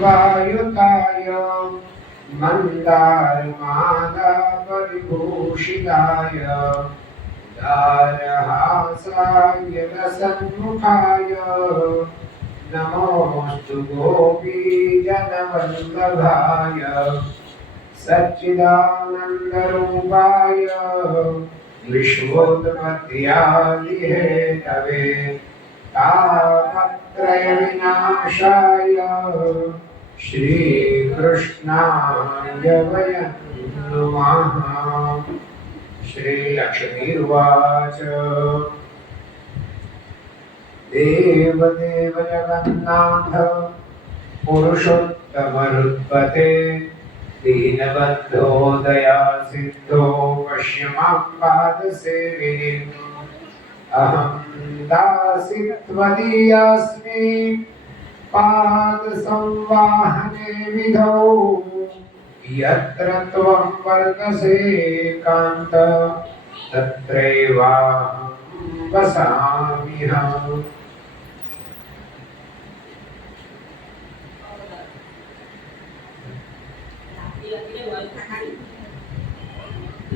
वायुताय मंदारमाला परिभूषिताय दारहासाय रसन्मुखाय नमोस्तु गोपीजनवल्लभाय सच्चिदानन्दरूपाय विश्वोत्पत्त्यादिहेतवे तापत्रयविनाशाय श्रीकृष्णाय वयं नमः। श्रीलक्ष्मीर्वाच देवदेव जगन्नाथ पुरुषोत्तमरुत्पते दीनबन्धो दया सिद्धो पश्य मां पादसेविनीम् अहं दासी त्वदीयास्मि पादसंवाहने विधौ यत्र त्वं वर्तसे कान्त तत्रैवाहं वसाम्यहम्।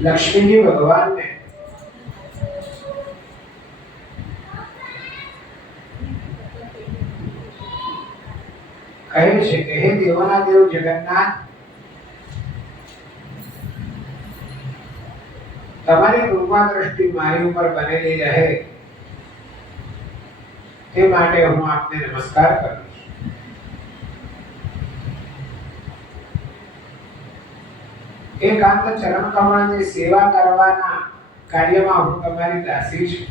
लक्ष्मी जी भगवान ने કહે છે કે હે દેવોના દેવ જગન્નાથ, તમારી કૃપા દ્રષ્ટિ મારી ઉપર બનેલી રહે તે માટે હું આપને નમસ્કાર કરું છું। એકાંત ચરણ કમળની સેવા કરવાના કાર્યમાં હું તમારી દાસી છું।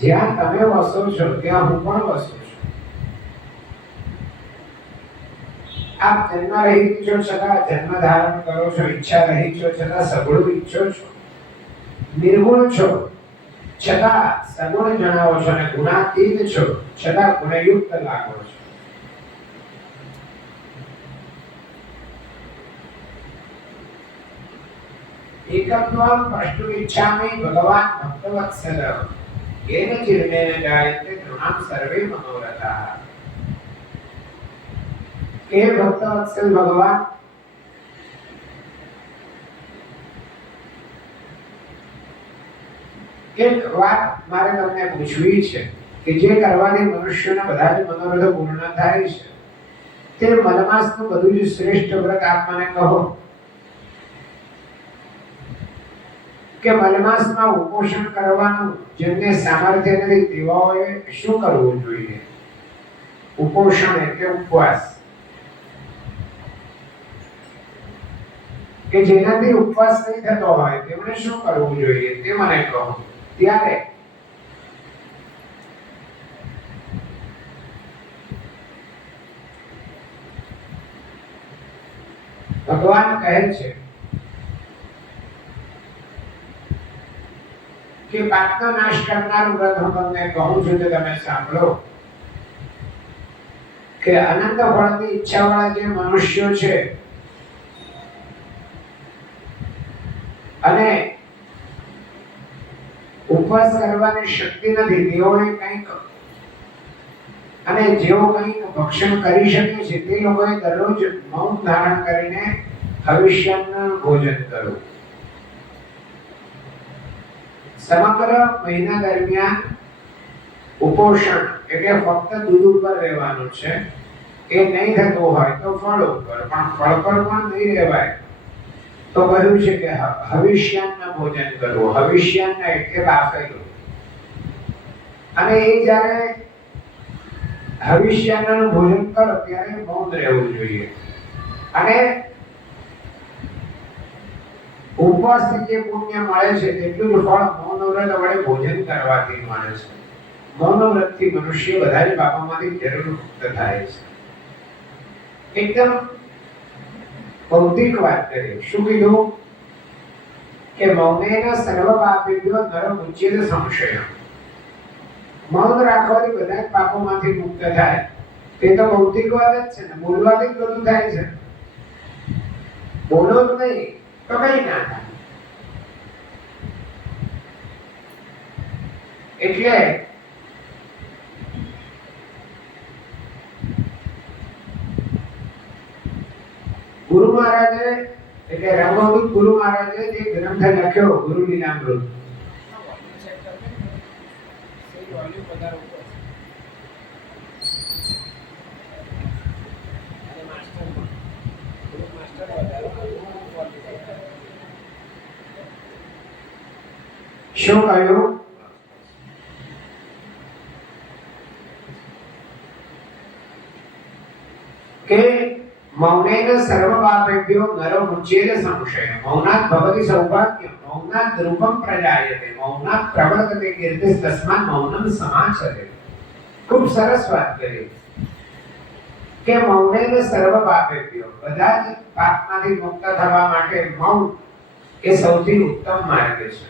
જ્યાં તમે વસો છો ત્યાં હું પણ વસું છું। आप जन्म रहित છો છતાં જન્મ ધારણ કરો છો, ઈચ્છા રહિત છો છતાં સગુણ ઈચ્છો છો, નિર્ગુણ છો છતાં સગુણ જણાવો છો અને ગુણાતીત છો છતાં ગુણયુક્ત લાગો છો। एकत्वं प्रष्टुमिच्छामि भगवान् भक्तवत्सल येन चिरनेन जायन्ते तृणां सर्वे मनोरथाः। हे भक्तवत्सल भगवान, एक बात मारे તમને પૂછવી છે કે જે કરવાથી મનુષ્યના બધા જ મનોરથો પૂર્ણ થાય છે તે મનમાસનું બધું જ શ્રેષ્ઠ વ્રત આપ મને કહો કે મનમાસમાં ઉપોષણ કરવાનું જેમને સામર્થ્ય નથી તેઓએ શું કરવું જોઈએ? ઉપોષણ એટલે ઉપવાસ, કે જેનાથી ઉપવાસ નહીં થતો હોય તેમણે શું કરવું જોઈએ તે મને કહો। ત્યારે ભગવાન કહે છે કે પાપનો નાશ કરનારું વ્રત હું તમને કહું છું તો તમે સાંભળો કે અનંત ફળની ઈચ્છાવાળા જે મનુષ્યો છે અને ઉપવાસ કરવાની શક્તિ નથી તેઓએ કંઈક અને જેઓ કંઈક ભક્ષણ કરી શકે છે તે લોકોએ દરરોજ મૌન ધારણ કરીને હવિષ્યનું ભોજન કરવું। સમગ્ર મહિના દરમિયાન ઉપોષણ એટલે ફક્ત દૂધ ઉપર રહેવાનું છે। એ નહીં થતું હોય તો ફળ ઉપર, પણ ફળ પર પણ નહીં રહેવાય તો કહ્યું છે કે હવિષ્યાન્ન ભોજન કરવું। હવિષ્યાન્ન એટલે બાફેલું, અને એ જ્યારે હવિષ્યાન્નનું ભોજન કરો ત્યારે મૌન રહેવું જોઈએ। અને ઉપવાસથી જે પુણ્ય મળે છે તેટલું જ ફળ મૌન વ્રત વડે ભોજન કરવાથી મળે છે। મૌન વ્રતથી મનુષ્ય બધા જ પાપોમાંથી જરૂર મુક્ત થાય છે। એકદમ ભૌતિક વાત કરી, શું કીધું કે મૌનેન સર્વ પાપેભ્યો નરમુચ્યતે સંશયઃ। મૌન રાખવાથી બધા જ પાપોમાંથી મુક્ત થાય તે તો ભૌતિક વાત જ છે ને, બોલવાથી જ બધું થાય છે। બોલો જ નહીં તો કઈ ના થાય। એટલે ગુરુ મહારાજે એટલે રંગોદૂત ગુરુ મહારાજે જે ગ્રંથ લખ્યો ગુરુ લીલામૃત, શું કહ્યું? કે મૌનેન સર્વપાપેભ્યો નરો મુચ્યેત સંશય મૌનાત ભવતિ સૌભાગ્યમ મૌનાત રૂપમ પ્રજાયતે મૌનાત પ્રવર્તતે કીર્તિસ તસ્માત મૌનમ સમાચરે. ખૂબ સરસ વાત કરી કે મૌનેન સર્વપાપેભ્યો બધા જ પાપમાંથી મુક્ત થવા માટે મૌન એ સૌથી ઉત્તમ માર્ગ છે.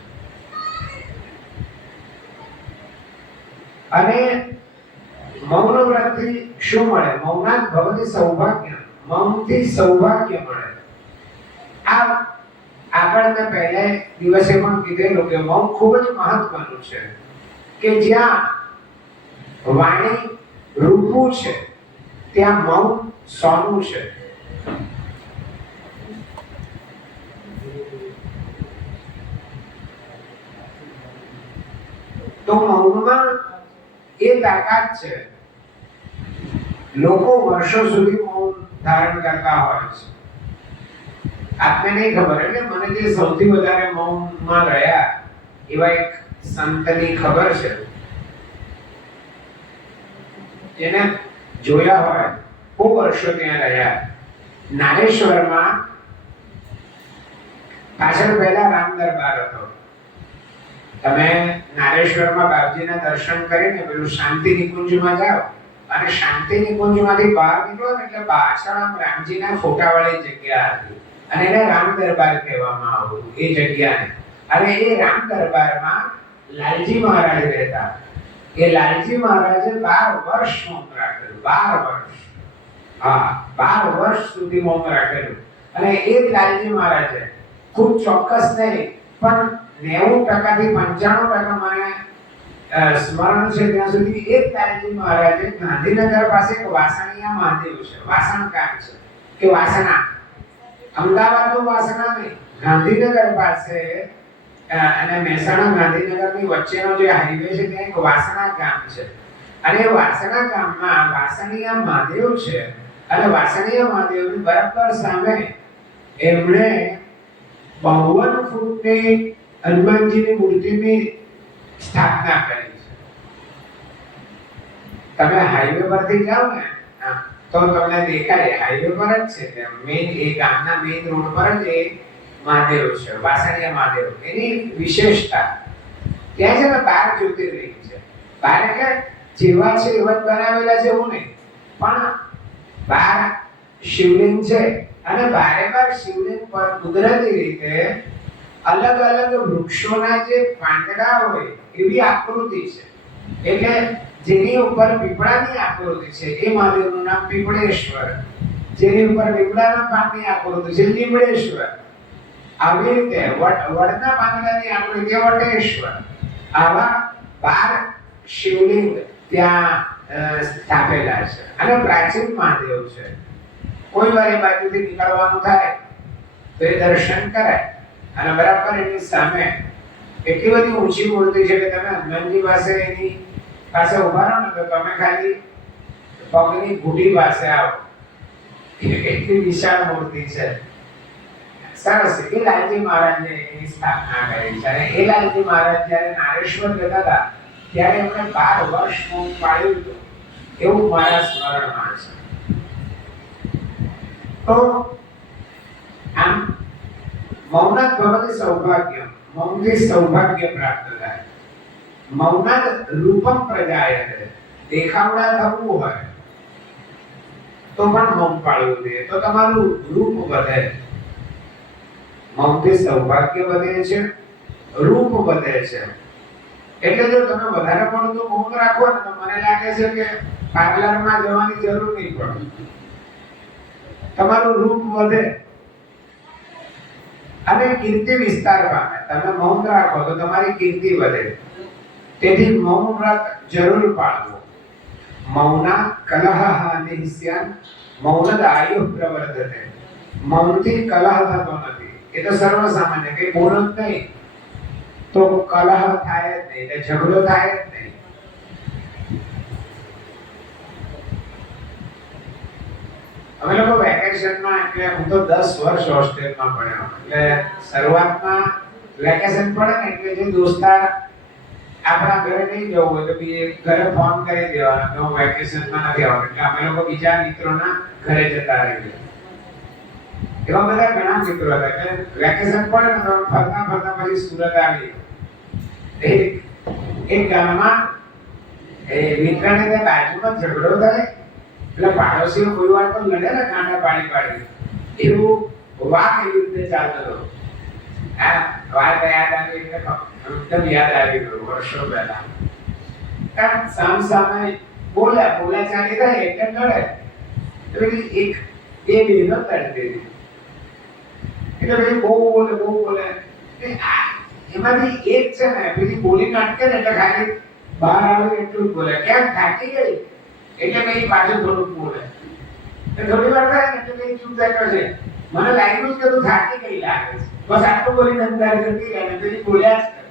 અને મૌન વ્રતથી શું મળે? મૌનાત ભવતિ સૌભાગ્ય, મૌનથી સૌભાગ્ય મળે. આ આગળ મેં પહેલા દિવસે પણ કીધેલું કે મૌન ખૂબ જ મહત્વનું છે કે જ્યાં વાણી રૂપું છે ત્યાં મૌન સોનું છે. તો મૌનમાં એ તાકાત છે. લોકો વર્ષો સુધી મૌન ધારણ કરતા હોય છે. આપને નહીં ખબર એટલે મને જે સૌથી વધારે મૌનમાં રહ્યા એવા એક સંતની ખબર છે, જેને જોયા હોય ખૂબ વર્ષો ત્યાં રહ્યા. નારેશ્વરમાં પાછળ પહેલા રામ દરબાર હતો. તમે નારેશ્વરમાં બાપજીના દર્શન કરીને પેલું શાંતિ નિકુંજમાં જાઓ અને શાંતિ નિકુંજમાંથી બહાર નીકળો ને એટલે પાછળ આમ રામજીના ફોટાવાળી જગ્યા હતી અને એને રામ દરબાર કહેવામાં આવતું એ જગ્યાને. અને એ રામ દરબારમાં લાલજી મહારાજ રહેતા. એ લાલજી મહારાજે 12 વર્ષ મૌન રાખેલું. 12 વર્ષ, હા 12 વર્ષ સુધી મૌન રાખેલું. અને એ જ લાલજી મહારાજે ખૂબ ચોક્કસ નહીં પણ 90% થી 95% મને સ્મરણ છે ત્યાં સુધી એ જ લાલજી મહારાજે ગાંધીનગર પાસે એક વાસણિયા મહાદેવ છે, વાસણ ગામ છે કે વાસણા, અમદાવાદનું વાસણા નહીં, ગાંધીનગર પાસે અને મહેસાણા ગાંધીનગરની વચ્ચેનો જે હાઈવે છે ત્યાં એક વાસણા ગામ છે. અને એ વાસણા ગામમાં વાસણિયા મહાદેવ છે. અને વાસણિયા મહાદેવની બરાબર સામે એમણે 52 ફૂટની હનુમાનજીની મૂર્તિની સ્થાપના કરી છે. તમે હાઈવે પરથી જાઓ ને તો તમને દેખાય હાઈવે પર જ છે, મેઇન એ ગામના મેઇન રોડ પર જ એ મહાદેવ છે, વાસણિયા મહાદેવ. એની વિશેષતા ત્યાં છે ને 12 જ્યોતિર્લિંગ છે. 12 એટલે જેવા છે એવા જ બનાવેલા છે એવું નહીં, પણ 12 શિવલિંગ છે. અને 12 શિવલિંગ પર કુદરતી રીતે અલગ અલગ વૃક્ષોના જે પાંદડા હોય એવી આકૃતિ છે. એટલે જેની ઉપર પીપળાની આકૃતિ છે એ મહાદેવનું નામ પીપળેશ્વર, જેની ઉપર પીપળાના પાનની આકૃતિ છે લીમડેશ્વર. આવી રીતે વડના પાંદડાની આકૃતિ વટેશ્વર. આવા 12 શિવલિંગ ત્યાં સ્થાપેલા છે. અને પ્રાચીન મહાદેવ છે. કોઈ વાર એ બાજુથી નીકળવાનું થાય તો એ દર્શન કરાય. અને બરાબર એની સામે એટલી બધી ઊંચી મૂર્તિ છે કે તમે હનુમાનજી પાસે એની પાસે ઉભા રહો ને તો તમે ખાલી પગની ઘૂંટી પાસે આવો, એટલી વિશાળ મૂર્તિ છે. સરસ. એ લાલજી મહારાજે એની સ્થાપના કરી છે. અને એ લાલજી મહારાજ જ્યારે નારેશ્વર જતા હતા ત્યારે એમણે 12 વર્ષ મૌન પાળ્યું હતું એવું મારા સ્મરણમાં છે. તો આમ મૌનાત ભવતિ સૌભાગ્ય, મૌનથી સૌભાગ્ય પ્રાપ્ત થાય. મૌનાત રૂપમ પ્રજાયતે, દેખાવડા થવું હોય તો પણ મૌન પાળવું જોઈએ તો તમારું રૂપ વધે. મૌનથી સૌભાગ્ય વધે છે, રૂપ વધે છે. એટલે જો તમે વધારે પડતું મૌન રાખો ને તો મને લાગે છે કે પાર્લરમાં જવાની જરૂર નહીં પડે, તમારું રૂપ વધે અને કીર્તિ વિસ્તાર પામે. તમે મૌન રાખો તો તમારી કીર્તિ વધે. તેથી મૌન વ્રત જરૂર પાળવું. મૌના કલહ હાનિસ્યાન મૌનદ આયુ પ્રવર્ધતે. મૌનથી કલહ થતો નથી. એ તો સર્વસામાન્ય કે બોલો જ નહીં તો કલહ થાય જ નહીં, એટલે ઝઘડો થાય જ નહીં. અમે લોકો વેકેશનમાં, એટલે હું તો 10 વર્ષ હોસ્ટેલમાં ભણ્યો, એટલે શરૂઆતમાં વેકેશન પડે ને એટલે જે દોસ્તાર આપણા ઘરે નહીં જવું હોય તો ઘરે ફોન કરી દેવાનો કે હું વેકેશનમાં નથી આવતો, એટલે અમે લોકો બીજા મિત્રોના ઘરે જતા રહીએ. એવા બધા ઘણા મિત્રો હતા કે વેકેશન પડે ને તો ફરતા ફરતા પછી સુરત આવી. એક ગામમાં એ મિત્રને ત્યાં બાજુમાં ઝઘડો થાય એટલે પાડોશીઓ કોઈ વાર તો લડે ને કાંડા પાડી પાડી, એવું વાક એવી રીતે ચાલતો હતો. હા, વાત યાદ આવી એટલે એકદમ યાદ આવી ગયું વર્ષો પહેલા. કારણ સામ સામે બોલ્યા ચાલી થાય એટલે લડે, એટલે એક એ બેનો તડતી હતી. એટલે ભાઈ બહુ બોલે એમાંથી એક છે ને પેલી બોલી નાટકે ને એટલે ખાલી બહાર આવે એટલું જ બોલે, કેમ થાકી ગઈ એટલે ભાઈ પાછું થોડુંક બોલે. થોડી વાર થાય ને એટલે ભાઈ ચૂપ થયો છે, મને લાગ્યું કે તું થાકી ગઈ લાગે છે, બસ આટલું બોલી ધંધારી કરતી રહે ને પેલી બોલ્યા જ કરે.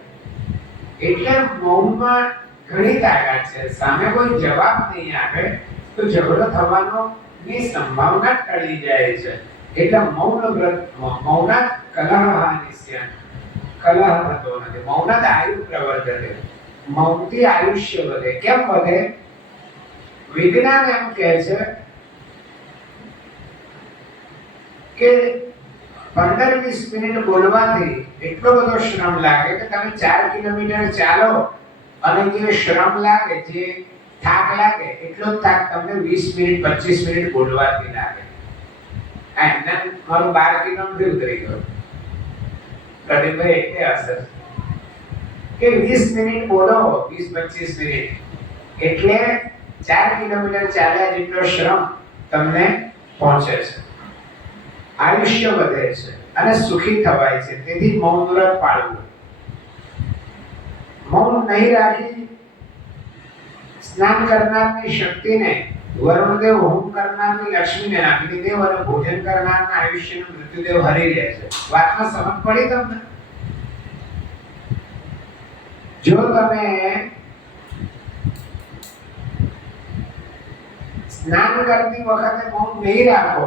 એટલે મૌનમાં ઘણી તાકાત છે. સામે કોઈ જવાબ નહીં આપે તો ઝઘડો થવાનો ની સંભાવના ટળી જાય છે. એટલે મૌન વ્રત મૌનાત કલહાનિસ્ય, કલહ થતો નથી. મૌનાત આયુ પ્રવર્ધતે, મૌનથી આયુષ્ય વધે. કેમ વધે? વિજ્ઞાન એમ કહે છે કે 15-20 મિનિટ બોલવાથી એટલો બધો શ્રમ લાગે કે તમે 4 કિલોમીટર ચાલો અને જે શ્રમ લાગે, જે થાક લાગે, એટલો જ થાક તમને 20 મિનિટ 25 મિનિટ બોલવાથી લાગે. એમને મારું 12 કિલોમીટર ઉતરી ગયું પ્રદીપભાઈ, એટલે અસર કે 20 મિનિટ બોલો, 20-25 મિનિટ એટલે 4 કિલોમીટર ચાલ્યા જેટલો શ્રમ તમને પહોંચે છે. આયુષ્ય વધે છે અને સુખી થવાય છે. તેથી મૌન વ્રત પાળવું. મૌન નહીં રાખી સ્નાન કરનારની શક્તિને વરુણદેવ, હોમ કરનારની લક્ષ્મીને, અગ્નિદેવ અને ભોજન કરનારના આયુષ્યનું મૃત્યુદેવ હરી લે છે. વાતમાં સમજ પડી તમને? જો તમે સ્નાન કરતી વખતે મૌન નહીં રાખો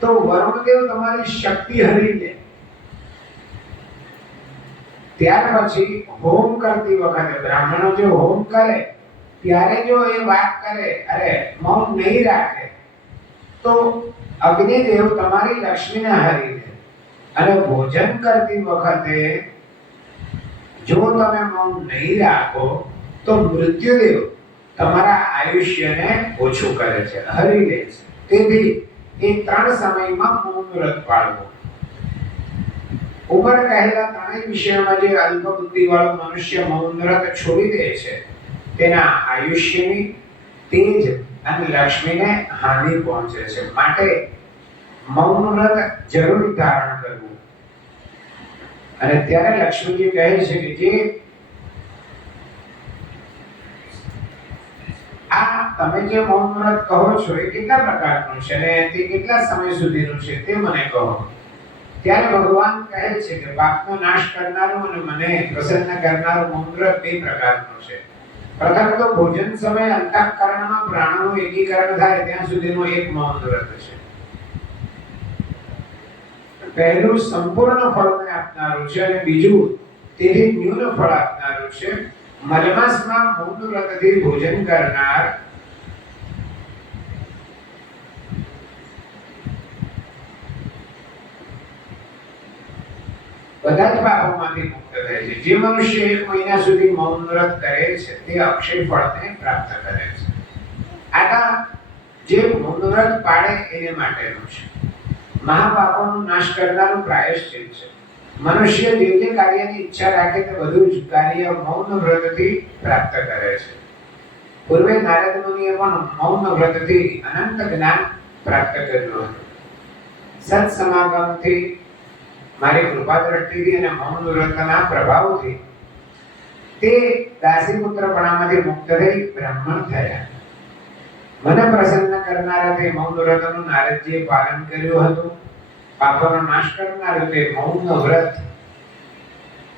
તો વરુણદેવ તમારી શક્તિ હરી લે. ત્યાર પછી હોમ કરતી વખતે બ્રાહ્મણો જે હોમ કરે ત્યારે જો એ વાત કરે, અરે મૌન નહીં રાખે તો અગ્નિદેવ તમારી લક્ષ્મીને હરી લે. અને ભોજન કરતી વખતે જો તમે મૌન નહીં રાખો તો મૃત્યુદેવ તમારા આયુષ્યને ઓછું કરે છે, હરી લે છે. તેથી એ 3 સમયમાં મૌન વ્રત પાળવું. ઉપર કહેલા 3 વિષયોમાં જે અલ્પ બુદ્ધિ વાળો મનુષ્ય મૌન વ્રત છોડી દે છે તેના આયુષ્યની, તેજ અને લક્ષ્મીને હાનિ પહોંચે છે. માટે મૌન વ્રત જરૂર ધારણ કરવું. અને ત્યારે લક્ષ્મીજી કહે છે કે જે આ તમે જે મૌન વ્રત કહો છો એ કેટલા પ્રકારનું છે અને તે કેટલા સમય સુધીનું છે તે મને કહો. ત્યારે ભગવાન કહે છે કે પાપનો નાશ કરનારું અને મને પ્રસન્ન કરનારું મૌન વ્રત 2 પ્રકારનું છે. પ્રથમ તો ભોજન સમયે અંતઃકરણમાં પ્રાણનું એકીકરણ થાય ત્યાં સુધીનું એક મૌન વ્રત છે. પહેલું સંપૂર્ણ ફળને આપનારું છે અને બીજું તેથી ન્યૂન ફળ આપનારું છે. મલમાસમાં મૌન વ્રતથી ભોજન કરનાર બધા જ પાપોમાંથી મુક્ત થાય છે. જે મનુષ્ય 1 મહિના સુધી મૌન વ્રત કરે છે તે અક્ષય ફળને પ્રાપ્ત કરે છે. આના જે મૌન વ્રત પાળે એને માટેનું છે. મહાપાપોનો નાશ કરનારું પ્રાયશ્ચિત છે. મનુષ્ય જે કાર્યની ઈચ્છા રાખે તે બધું જ કાર્ય મૌન વ્રતથી પ્રાપ્ત કરે છે. પૂર્વે નારદ મુનિએ પણ મૌન વ્રતથી અનંત જ્ઞાન પ્રાપ્ત કર્યું હતું. સત સમાગમથી, મારી કૃપા દ્રષ્ટિથી અને મૌન વ્રતના પ્રભાવથી તે દાસીપુત્રપણામાંથી મુક્ત થઈ બ્રાહ્મણ થયા. મને પ્રસન્ન કરનારા તે મૌન વ્રતનું નારદજીએ પાલન કર્યું હતું. પાપોનો નાશ કરનારું તે મૌન વ્રત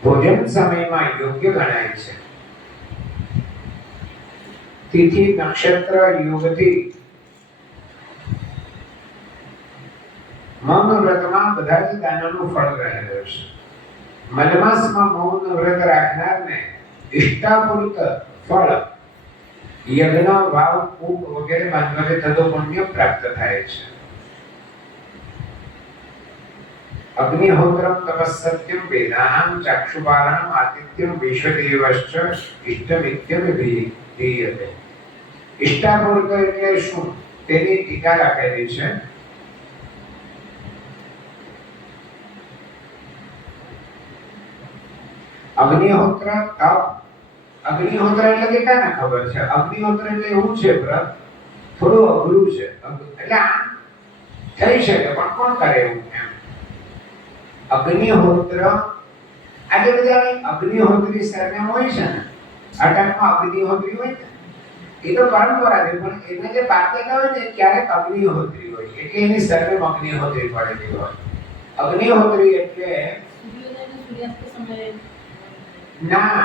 ભોજન સમયમાં યોગ્ય ગણાય છે. તિથિ નક્ષત્ર યોગથી મૌન વ્રતમાં બધા જ દાનોનું ફળ રહેલું છે. મલમાસમાં મૌન વ્રત રાખનારને ઇષ્ટાપૂર્ત ફળ યજ્ઞ, વાવ, કૂપ વગેરે બાંધવાથી થતું પુણ્ય પ્રાપ્ત થાય છે. અગ્નિહોત્રમ તપસ્સત્યમ વેદાનામ ચાક્ષુપાલનમ આતિથ્યમ વિશ્વદેવશ્ચ ઇષ્ટમિત્યમ વિધીયતે. ઇષ્ટાપૂર્ત એટલે શું તેની ટીકા લખેલી છે. અગ્નિહોત્ર તપ. અગ્નિહોત્ર એટલે કેટલાને ખબર છે? અગ્નિહોત્ર એટલે એવું છે વ્રત થોડું અઘરું છે, એટલે થઈ શકે પણ કોણ કરે એવું એમ. અગ્નિહોત્ર આજે બધા અગ્નિહોત્રી સરનામ હોય છે ને, અટકમાં અગ્નિહોત્રી હોય ને, એ તો પરંપરા છે, પણ એને જે પાત્રતા હોય ને ક્યારેક અગ્નિહોત્રી હોય એટલે એની સરનામ અગ્નિહોત્રી પડેલી હોય. અગ્નિહોત્રી એટલે ના,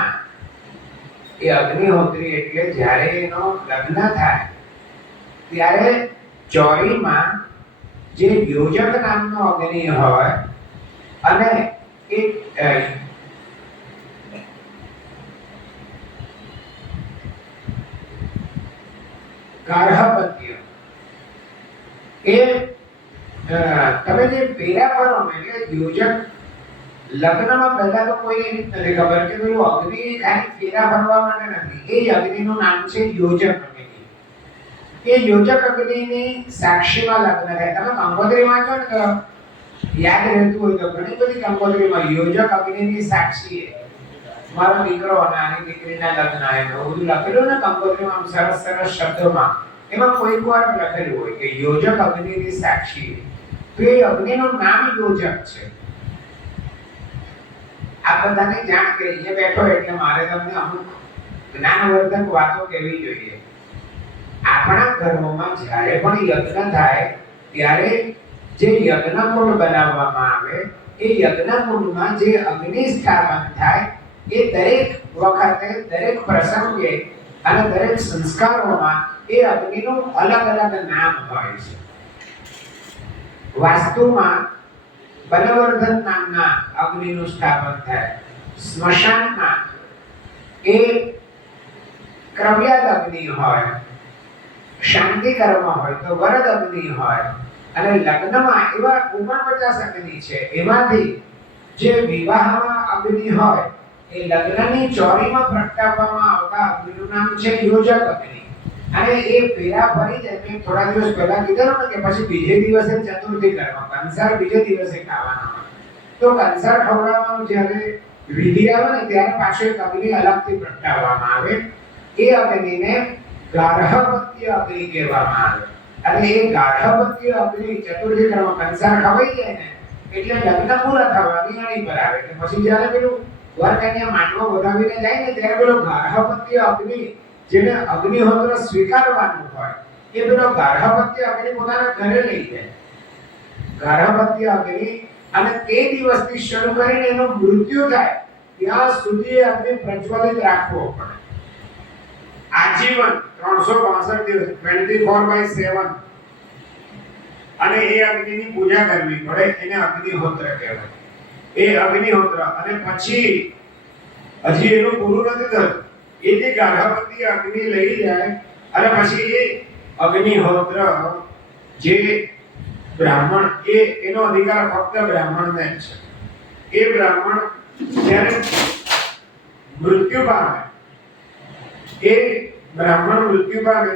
એ અગ્નિહોત્રી એટલે જ્યારે એનો લગ્ન થાય ત્યારે ચોરીમાં જે યોજક નામનો અગ્નિ હોય અને એ ગાર્હપત્ય એ તમે જે પેરા ભરો ને એટલે યોજક લગ્નમાં પહેલા તો કોઈ એની નથી ખબર કે પેલું અગ્નિ ખાલી ફેરા ભરવા માટે નથી. એ અગ્નિનું નામ છે યોજક અગ્નિ. એ યોજક અગ્નિની સાક્ષીમાં લગ્ન થાય. તમે કંકોત્રી વાંચો ને તો યાદ રહેતું હોય તો ઘણી બધી કંકોત્રીમાં યોજક અગ્નિની સાક્ષી મારો દીકરો અને આની દીકરીના લગ્ન એમ બધું લખેલું ને કંકોત્રીમાં સરસ સરસ શબ્દોમાં. એમાં કોઈક વાર લખેલું હોય કે યોજક અગ્નિની સાક્ષી. તો એ અગ્નિનું નામ યોજક છે. આ બધાને જાણ કે અહીંયા બેઠો એટલે મારે તમને અમુક જ્ઞાનવર્ધક વાતો કહેવી જોઈએ. આપણા ઘરોમાં જ્યારે પણ યજ્ઞ થાય ત્યારે જે યજ્ઞકુંડ બનાવવામાં આવે એ યજ્ઞકુંડમાં જે અગ્નિ સ્થાપન થાય એ દરેક વખતે દરેક પ્રસંગે અને દરેક સંસ્કારોમાં એ અગ્નિનું અલગ અલગ નામ હોય છે. વાસ્તુમાં બલવર્ધન નામના અગ્નિનું સ્થાપન થાય. સ્મશાનમાં એ ક્રવ્યાદ અગ્નિ હોય, શાંતિ કર્મ હોય તો વરદ અગ્નિ હોય, અને લગ્નમાં એવા 49 અગ્નિ છે. એમાંથી જે વિવાહમાં અગ્નિ હોય એ લગ્નની ચોરીમાં પ્રગટાવવામાં આવતા અગ્નિનું નામ છે યોજક અગ્નિ. અને એ પેરા ફરી જાય મેં થોડા દિવસ પહેલા કીધું ને કે પછી બીજે દિવસે ચતુર્થી કરવા કંસાર બીજે દિવસે ખાવાના. તો કંસાર ખવડાવવાનું જ્યારે વિધિ આવે ને ત્યારે પાછો એક અગ્નિ અલગથી પ્રગટાવવામાં આવે. એ અગ્નિને ગાર્હપત્ય અગ્નિ કહેવામાં આવે. અને એ ગાર્હપત્ય અગ્નિ ચતુર્થી કરવા કંસાર ખવાઈ જાય ને એટલે લગ્ન પૂરા થવાની અણી પર આવે. પછી જ્યારે પેલું વર કન્યા માંડવો વધાવીને જાય ને ત્યારે પેલો ગાર્હપત્ય અગ્નિ જેને અગ્નિહોત્ર સ્વીકારવાનું હોય એ પેલો ગાર્હપત્ય અગ્નિ પોતાના ઘરે લઈ જાય. ગાર્હપત્ય અગ્નિ અને તે દિવસથી શરૂ કરીને એનો મૃત્યુ થાય ત્યાં સુધી અગ્નિ પ્રજ્વલિત રાખવો પડે. આજીવન 365 દિવસ 24/7 અને એ અગ્નિની પૂજા કરવી પડે. એને અગ્નિહોત્ર કહેવાય. એ અગ્નિહોત્ર અને પછી હજી એનું પૂરું નથી થતું. એ જે ગાર્હપત્ય અગ્નિ લઈ જાય અને પછી એ અગ્નિહોત્ર જે બ્રાહ્મણ એનો અધિકાર ફક્ત બ્રાહ્મણને છે. એ બ્રાહ્મણ જ્યારે મૃત્યુ પામે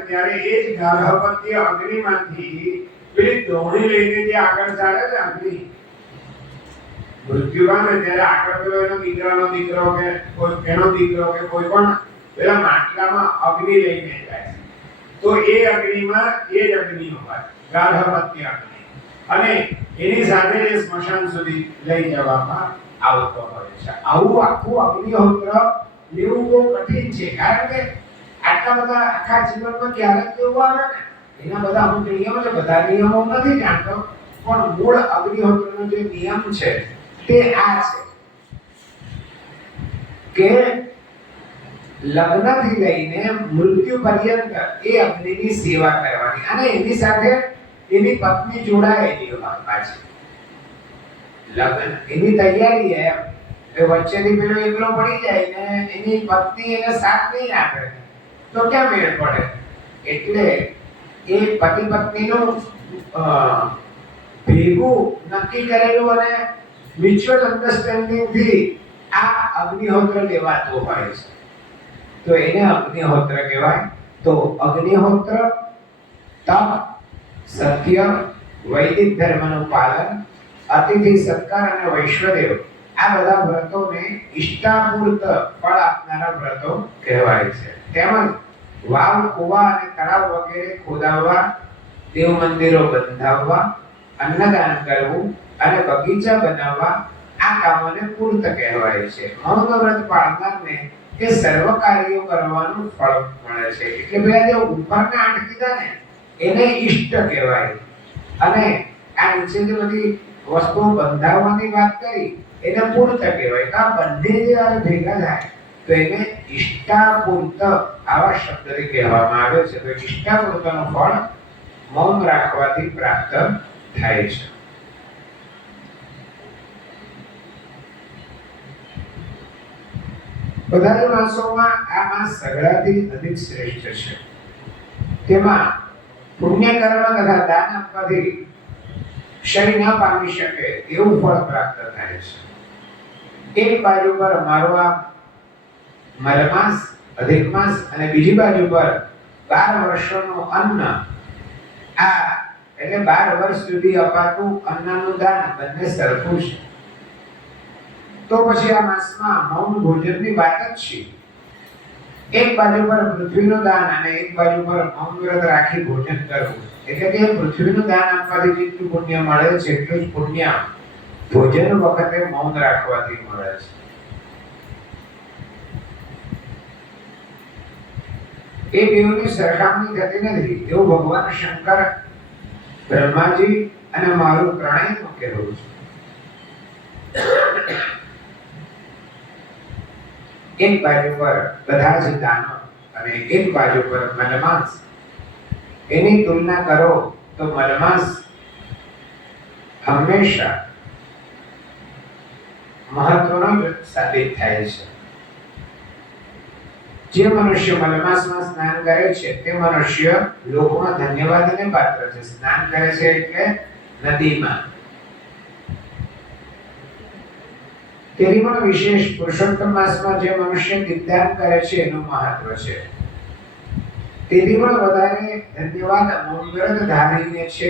ત્યારે એ જ ગાર્હપત્ય અગ્નિમાંથી પેલી દોણી લઈને જે આગળ ચાલે છે અગ્નિ મૃત્યુ પામે ત્યારે આગળ પેલો એનો દીકરો કે કોઈ એનો દીકરો કે કોઈ પણ પેલા માટલામાં અગ્નિ લઈને જાય. તો એ અગ્નિમાં એ જ અગ્નિ હોય ગાર્હપત્ય અગ્નિ. અને એની સાથે એ સ્મશાન સુધી લઈ જવામાં આવતો હોય છે. આવું આખું અગ્નિહોત્ર લેવું બહુ કઠિન છે. કારણ કે આટલા બધા આખા જીવનમાં ક્યારેક એવું આવે ને એના બધા અમુક નિયમો છે, બધા નિયમો નથી જાણતો, પણ મૂળ અગ્નિહોત્રનો જે નિયમ છે તે આ છે કે લગ્નથી લઈને મૃત્યુ પર્યંત એ અગ્નિની સેવા કરવાની અને એની સાથે એની પત્ની જોડાયેલી હોવાની છે. લગ્ન એની તૈયારી એમ એ વચ્ચેથી પેલો એકલો પડી જાય ને એની પત્ની એને સાથ નહીં આપે તો ક્યાં મેળ પડે? એટલે એ પતિ પત્નીનું ભેગું નક્કી કરેલું અને મ્યુચ્યુઅલ અન્ડરસ્ટેન્ડિંગ થી આ અગ્નિહોત્ર લેવાતું હોય છે, તો એને અગ્નિહોત્ર કહેવાય. તો અગ્નિહોત્ર, તપ, સત્ય, વૈદિક ધર્મનું પાલન, અતિથિ સત્કાર અને વૈશ્વદેવ, આ બધા વ્રતોને ઈષ્ટાપૂર્ત ફળ આપનારા વ્રતો કહેવાય છે. તેમજ વાવ, કુવા અને તળાવ વગેરે ખોદાવવા, દેવ મંદિરો બંધાવવા, અન્નદાન કરવું અને બગીચા બનાવવા, આ કામોને પૂર્ત કહેવાય છે. મૌન વ્રત પાળનારને કે સર્વ કાર્યો કરવાનું ફળ મળે છે. એટલે પેલા જે ઉપરના 8 કીધા ને એને ઈષ્ટ કહેવાય, અને આ નીચે જે બધી વસ્તુઓ બંધાવવાની વાત કરી એને પૂર્ત કહેવાય. તો આ બંને જે ભેગા થાય તો એને ઈષ્ટાપૂર્ત આવા શબ્દથી કહેવામાં આવે છે. તો ઈષ્ટાપૂર્તનું ફળ મૌન રાખવાથી પ્રાપ્ત થાય છે. બધા માસોમાં આ માસ સગળાથી અધિક શ્રેષ્ઠ છે. તેમાં પુણ્ય કર્મ તથા દાન આપવાથી ક્ષય ન પામી શકે એવું ફળ પ્રાપ્ત થાય છે. એક બાજુ પર અમારો આ મલમાસ, અધિક માસ અને બીજી બાજુ પર 12 વર્ષોનું અન્ન, આ એટલે 12 વર્ષ સુધી અપાતું અન્નનું દાન બંને સરખું છે. તો પછી આ માસમાં મૌન ભોજનની વાત જ છે. એક બાજુ પર પૃથ્વીનું દાન અને એક બાજુ પર મૌન વ્રત રાખી ભોજન કરવું, એટલે કે પૃથ્વીનું દાન આપવાથી જેટલું પુણ્ય મળે છે એટલું જ પુણ્ય ભોજન વખતે મૌન રાખવાથી મળે છે. એ બેઉની સરખામણી થતી નથી એવું ભગવાન શંકર, બ્રહ્માજી અને મારું ત્રણેયનું કહેવું છે. એક બાજુ પર બધા જ દાનો અને એક બાજુ પર મલમાસ, એની તુલના કરો તો મલમાસ હંમેશા મહત્વનો સાબિત થાય છે. જે મનુષ્ય મલમાસમાં સ્નાન કરે છે તે મનુષ્ય લોકમાં ધન્યવાદને પાત્ર છે. સ્નાન કરે છે એટલે નદીમાં. તેની પણ વિશેષ પુરુષોત્તમ માસમાં જે મનુષ્ય દીપદાન કરે છે એનું મહત્વ છે. તેથી પણ વધારે ધન્યવાદ મૌન વ્રત ધારીને છે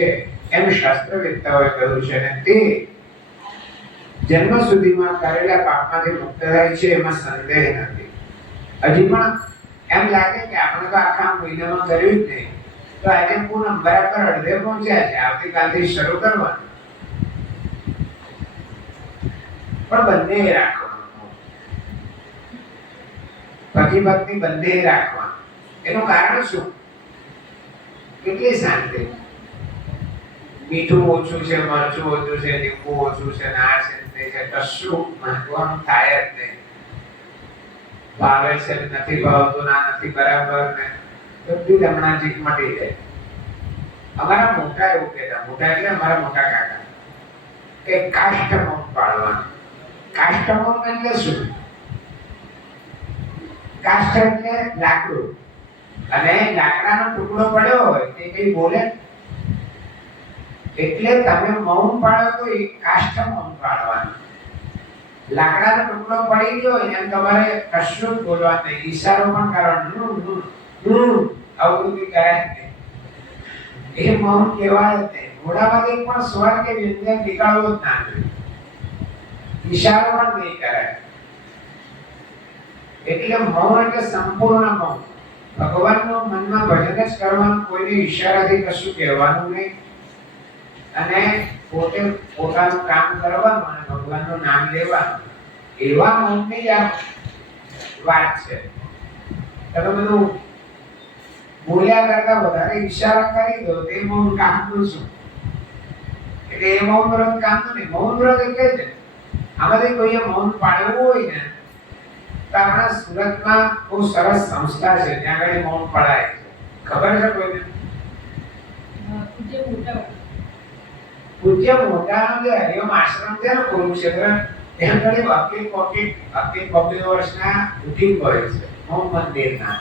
એમ શાસ્ત્રવેત્તાઓએ કહ્યું છે. અને તે જન્મ સુધીમાં કરેલા પાપમાંથી મુક્ત થાય છે, એમાં સંદેહ નથી. હજી પણ એમ લાગે કે આપણે તો આખા મહિનામાં કર્યું જ નહીં, તો આજે પૂનમ બરાબર અડધે પહોંચ્યા છે, આવતીકાલથી શરૂ કરવાનું. પણ બંને રાખવાનું, પતિ પત્ની બંને રાખવાનું. એનું કારણ શું? કેટલી શાંતિ. મીઠું ઓછું છે, મરચું ઓછું છે, લીંબુ ઓછું છે, ના છે તે છે, કશું મહત્વનું થાય જ નહીં. ભાવે છે નથી ભાવતું, ના નથી બરાબર ને બધી જ હમણાં જીત મટી જાય. અમારા મોટા એવું કહેતા, મોટા એટલે અમારા મોટા કાકા, કે કાષ્ઠ મૌન પાળવાનું. કાષ્ઠ મૌન એટલે શું? કાષ્ઠ એટલે લાકડું, અને લાકડાનો ટુકડો પડ્યો હોય તે કઈ બોલે, એટલે તમે મૌન પાળો તો એ કાષ્ઠ મૌન પાળવાનું. લાકડાનો ટુકડો પડી ગયો હોય એમ તમારે કશું જ બોલવા નહીં, ઈશારો પણ કરવાનો, આવૃત્તિ કરાય નહીં. એ મૌન કહેવાય જ નહીં. મોઢામાંથી પણ સ્વર કે વ્યંજન નીકળવો જ ના જોઈએ, ઈશારો પણ નહીં કરાય. એટલે મૌન એટલે સંપૂર્ણ મૌન. ભગવાનનું મનમાં ભજન જ કરવાનું, કોઈને ઈશારાથી કશું કહેવાનું નહીં, અને પોતે પોતાનું કામ કરવાનું અને ભગવાનનું નામ લેવાનું. એવા મૌનની જ આ વાત છે. તમે બધું બોલ્યા કરતા વધારે ઈશારા કરી દો તે મૌન કામનું શું? એટલે એ મૌન વ્રત કામનું નહીં. મૌન વ્રત એટલે જ આમાંથી કોઈએ મૌન પાળવું હોય ને તો આપણા સુરતમાં બહુ સરસ સંસ્થા છે ત્યાં આગળ મૌન પડાય છે. ખબર છે કોઈને? પૂજ્ય મોટા જે હરિઓમ આશ્રમ છે ને કુરુક્ષેત્ર ત્યાં આગળ બબ્બે વર્ષના બુકિંગ હોય છે મૌન મંદિરના.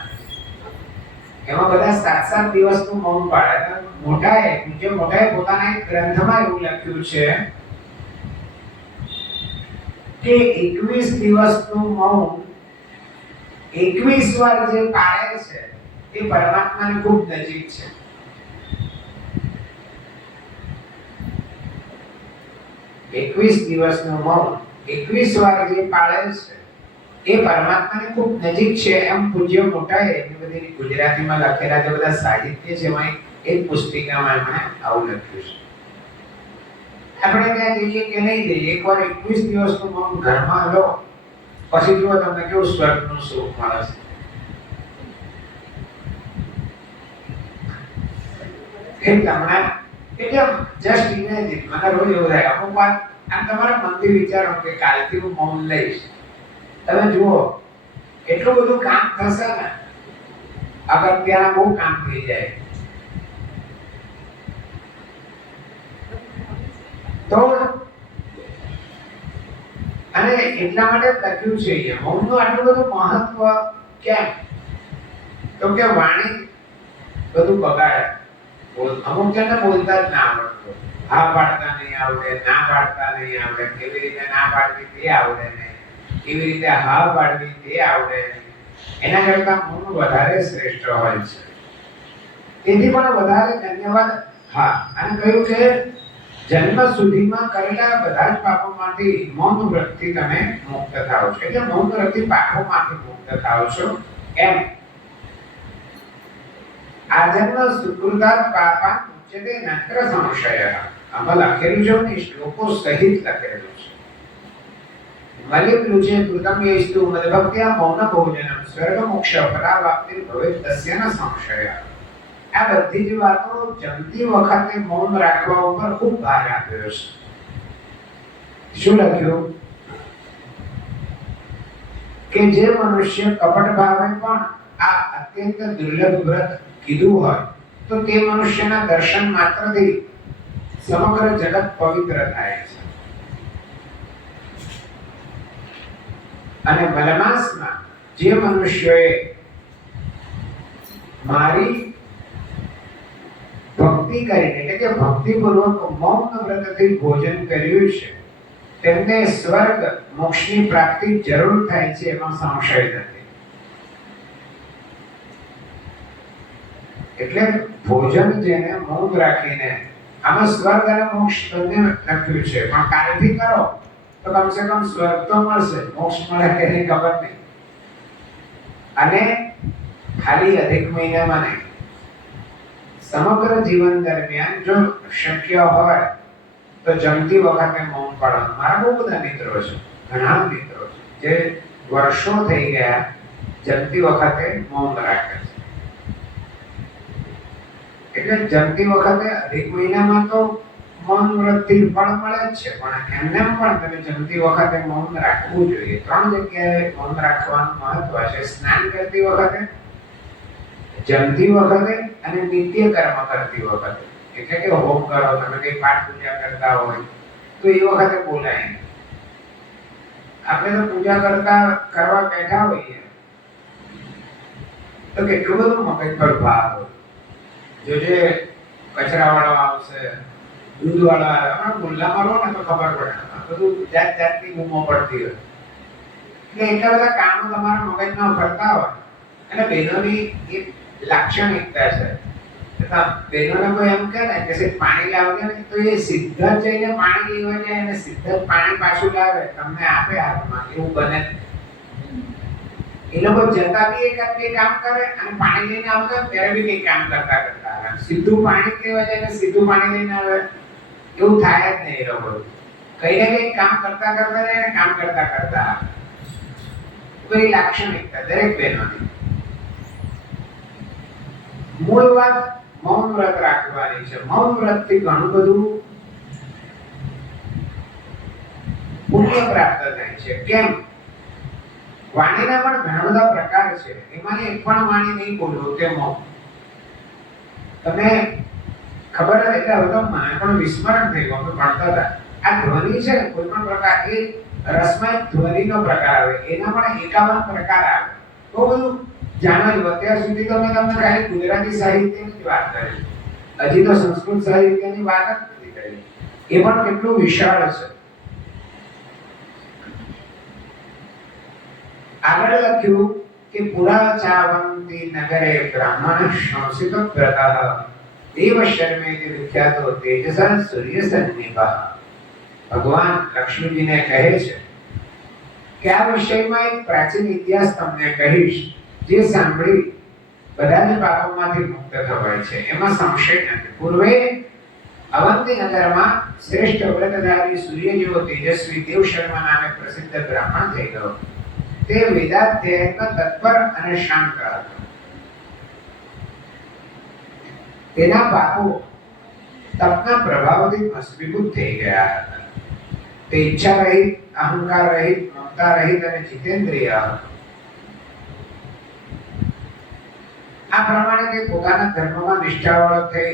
એમાં બધા 7-7 દિવસનું મૌન પાડે. પૂજ્ય મોટાએ પોતાના એક ગ્રંથમાં એવું લખ્યું છે કે 21 દિવસનું મૌન 21 વાર જે પાળે છે એ પરમાત્માની ખૂબ નજીક છે. એકવીસ દિવસનું મૌન 21 વાર જે પાળે છે એ પરમાત્માની ખૂબ નજીક છે એમ પૂજ્ય મોટાએ એની બધી ગુજરાતીમાં લખેલા જે બધા સાહિત્ય છે એમાં એક પુસ્તિકામાં એમણે આવું લખ્યું છે. આપણે ત્યાં જઈએ કે નહીં જઈએ, એકવાર 21 દિવસનું મૌન ઘરમાં લો પછી જુઓ તમને કેવું સ્વર્ગનું સુખ મળે છે. જસ્ટ ઇમેજિન, મને રોજ એવું થાય અમુક વાત આમ તમારા મનથી વિચારો કે કાલથી હું મૌન લઈશ. તમે જુઓ એટલું બધું કામ થશે ને, અગર ત્યાં બહુ કામ થઈ જાય તો. અને એટલા માટે લખ્યું છે અહીંયા મૌનનું આટલું બધું મહત્વ કેમ? તો કે વાણી બધું બગાડે. અમુક જણને બોલતા જ ના આવડતું, હા પાડતા નહીં આવડે, ના પાડતા નહીં આવડે, કેવી રીતે ના પાડવી તે આવડે નહીં, કેવી રીતે હા પાડવી તે આવડે નહીં. એના કરતા મૌન વધારે શ્રેષ્ઠ હોય છે. તેથી પણ વધારે ધન્યવાદ. હા, અને કહ્યું કે જન્મ સુધીમાં કરેલા બધા જ પાપોમાંથી મૌન વ્રતથી તમે મુક્ત થાઓ છો. એટલે મૌન વ્રતથી પાપોમાંથી મુક્ત થાઓ છો એમ. આજન્મ સુકૃતા પાપા મુચ્યતે નત્ર સંશયઃ. આમાં લખેલું છે ને, શ્લોકો સહિત લખેલું છે. મલિપ્લુચે કૃતમ યેસ્તુ મદભક્ત્યા મૌન ભોજનમ સ્વર્ગ મોક્ષ ફલાવાપ્તિ ભવેત તસ્ય ન સંશયઃ. આ બધી જ વાતો જમતી વખતે મૌન રાખવા ઉપર ખૂબ ભાર આપ્યો છે. શું લખ્યું કે જે મનુષ્ય કપટ ભાવે પણ આ અત્યંત દુર્લભ વ્રત કીધું હોય તો તે મનુષ્યના દર્શન માત્રથી સમગ્ર જગત પવિત્ર થાય છે. અને મલમાસમાં જે મનુષ્યોએ મારી ભક્તિ કરીને એટલે કે ભક્તિપૂર્વક મૌન વ્રતથી ભોજન કર્યું છે તેમને સ્વર્ગ મોક્ષની પ્રાપ્તિ જરૂર થાય છે, એમાં સંશય નથી. એટલે ભોજન જેને મૌન રાખીને, આમાં સ્વર્ગ અને મોક્ષ બંને લખ્યું છે, પણ કાલથી કરો તો કમસે કમ સ્વર્ગ તો મળશે, મોક્ષ મળે કે નહીં ખબર નહીં. અને ખાલી અધિક મહિનામાં નહીં, સમગ્ર જીવન દરમિયાન જો શક્ય હોય તો જમતી વખતે મૌન પાળવાનું. મારા બહુ બધા મિત્રો છે, ઘણા મિત્રો છે જે વર્ષો થઈ ગયા જમતી વખતે મૌન રાખે છે. એટલે જમતી વખતે અધિક મહિનામાં તો મૌન વ્રતથી ફળ મળે જ છે, પણ એમને પણ તમે જમતી વખતે મૌન રાખવું જોઈએ. 3 જગ્યાએ મૌન રાખવાનું મહત્વ છે: સ્નાન કરતી વખતે, જમતી વખતે અને નિત્ય કર્મ કરતી વખતે. એટલે કે હોમ કરો, તમે કઈ પાઠ પૂજા કરતા હોય તો એ વખતે બોલાય. આપણે તો પૂજા કરવા બેઠા હોઈએ તો કેટલું બધું મગજ પર ભાર હોય. જોજે કચરા વાળો આવશે, દૂધ વાળો આવે, મુલ્લામાં રહો ને તો ખબર પડે, બધું જાત જાતની બૂમો પડતી હોય. એટલે એટલા બધા કામો તમારા મગજમાં ફરતા હોય. અને બહેનોની એક લાક્ષણિકતા છે, બહેનોને કોઈ એમ કહે ને કે પાણી લાવજે ને તો એ સીધા જ જઈને પાણી લેવા જાય અને સીધા જ પાણી પાછું લાવે, તમને આપે હાથમાં. એવું બને એ લોકો જતા બી એક કામ કરે અને પાણી લઈને આવતા ત્યારે બી કંઈક કામ કરતા આવે. સીધું પાણી લેવા જાય ને સીધું પાણી લઈને આવે, એવું થાય જ નહીં. એ લોકો કઈ ને કઈ કામ કરતા આવે. કોઈ લાક્ષણિકતા દરેક બહેનોની. મૂળ વાત મૌન વ્રત રાખવાની છે. મૌન વ્રતથી ઘણું બધું પુણ્ય પ્રાપ્ત થાય છે. કેમ? વાણીના પણ ઘણા બધા પ્રકાર છે. એમાંની એક પણ વાણી નહીં બોલવું તે મૌન. તમે ખબર જ એટલે હવે તો મને પણ વિસ્મરણ થઈ ગયું. અમે ભણતા હતા આ ધ્વનિ છે ને કોઈ પણ પ્રકાર એ રસમય ધ્વનિનો પ્રકાર આવે એના પણ 51 પ્રકાર આવે. બહુ બધું જાણવાનું. અત્યાર સુધી તો મેં તમને ખાલી ગુજરાતી સાહિત્યની જ વાત કરી. હજી તો સંસ્કૃત સાહિત્યની વાત જ નથી કરી. એ પણ કેટલું વિશાળ છે. આગળ લખ્યું કે પુરા ચાવંતી નગરે બ્રાહ્મણ સંસિત વ્રતઃ દેવ શર્મેતિ વિખ્યાતો તેજસા સૂર્ય સન્નિભઃ. ભગવાન લક્ષ્મીજીને કહે છે કે આ વિષયમાં એક પ્રાચીન ઇતિહાસ તમને કહીશ જે સાંભળી બધા જ પાપોમાંથી મુક્ત થવાય છે. એમાં સંશય નથી. પૂર્વે અવંતી નગરમાં શ્રેષ્ઠ વ્રતધારી સૂર્ય જેવો તેજસ્વી દેવ શર્મા નામે પ્રસિદ્ધ બ્રાહ્મણ થઈ ગયો. તે વેદાધ્યયનમાં તત્પર અને શાંત હતો. તેના પાપો તપના પ્રભાવથી ભસ્મીભૂત થઈ ગયા હતા. તે ઈચ્છા રહિત, અહંકાર રહિત, મમતા રહિત અને જીતેન્દ્રિય હતો. આ પ્રમાણે તે પોતાના ધર્મમાં નિષ્ઠાવાળો થઈ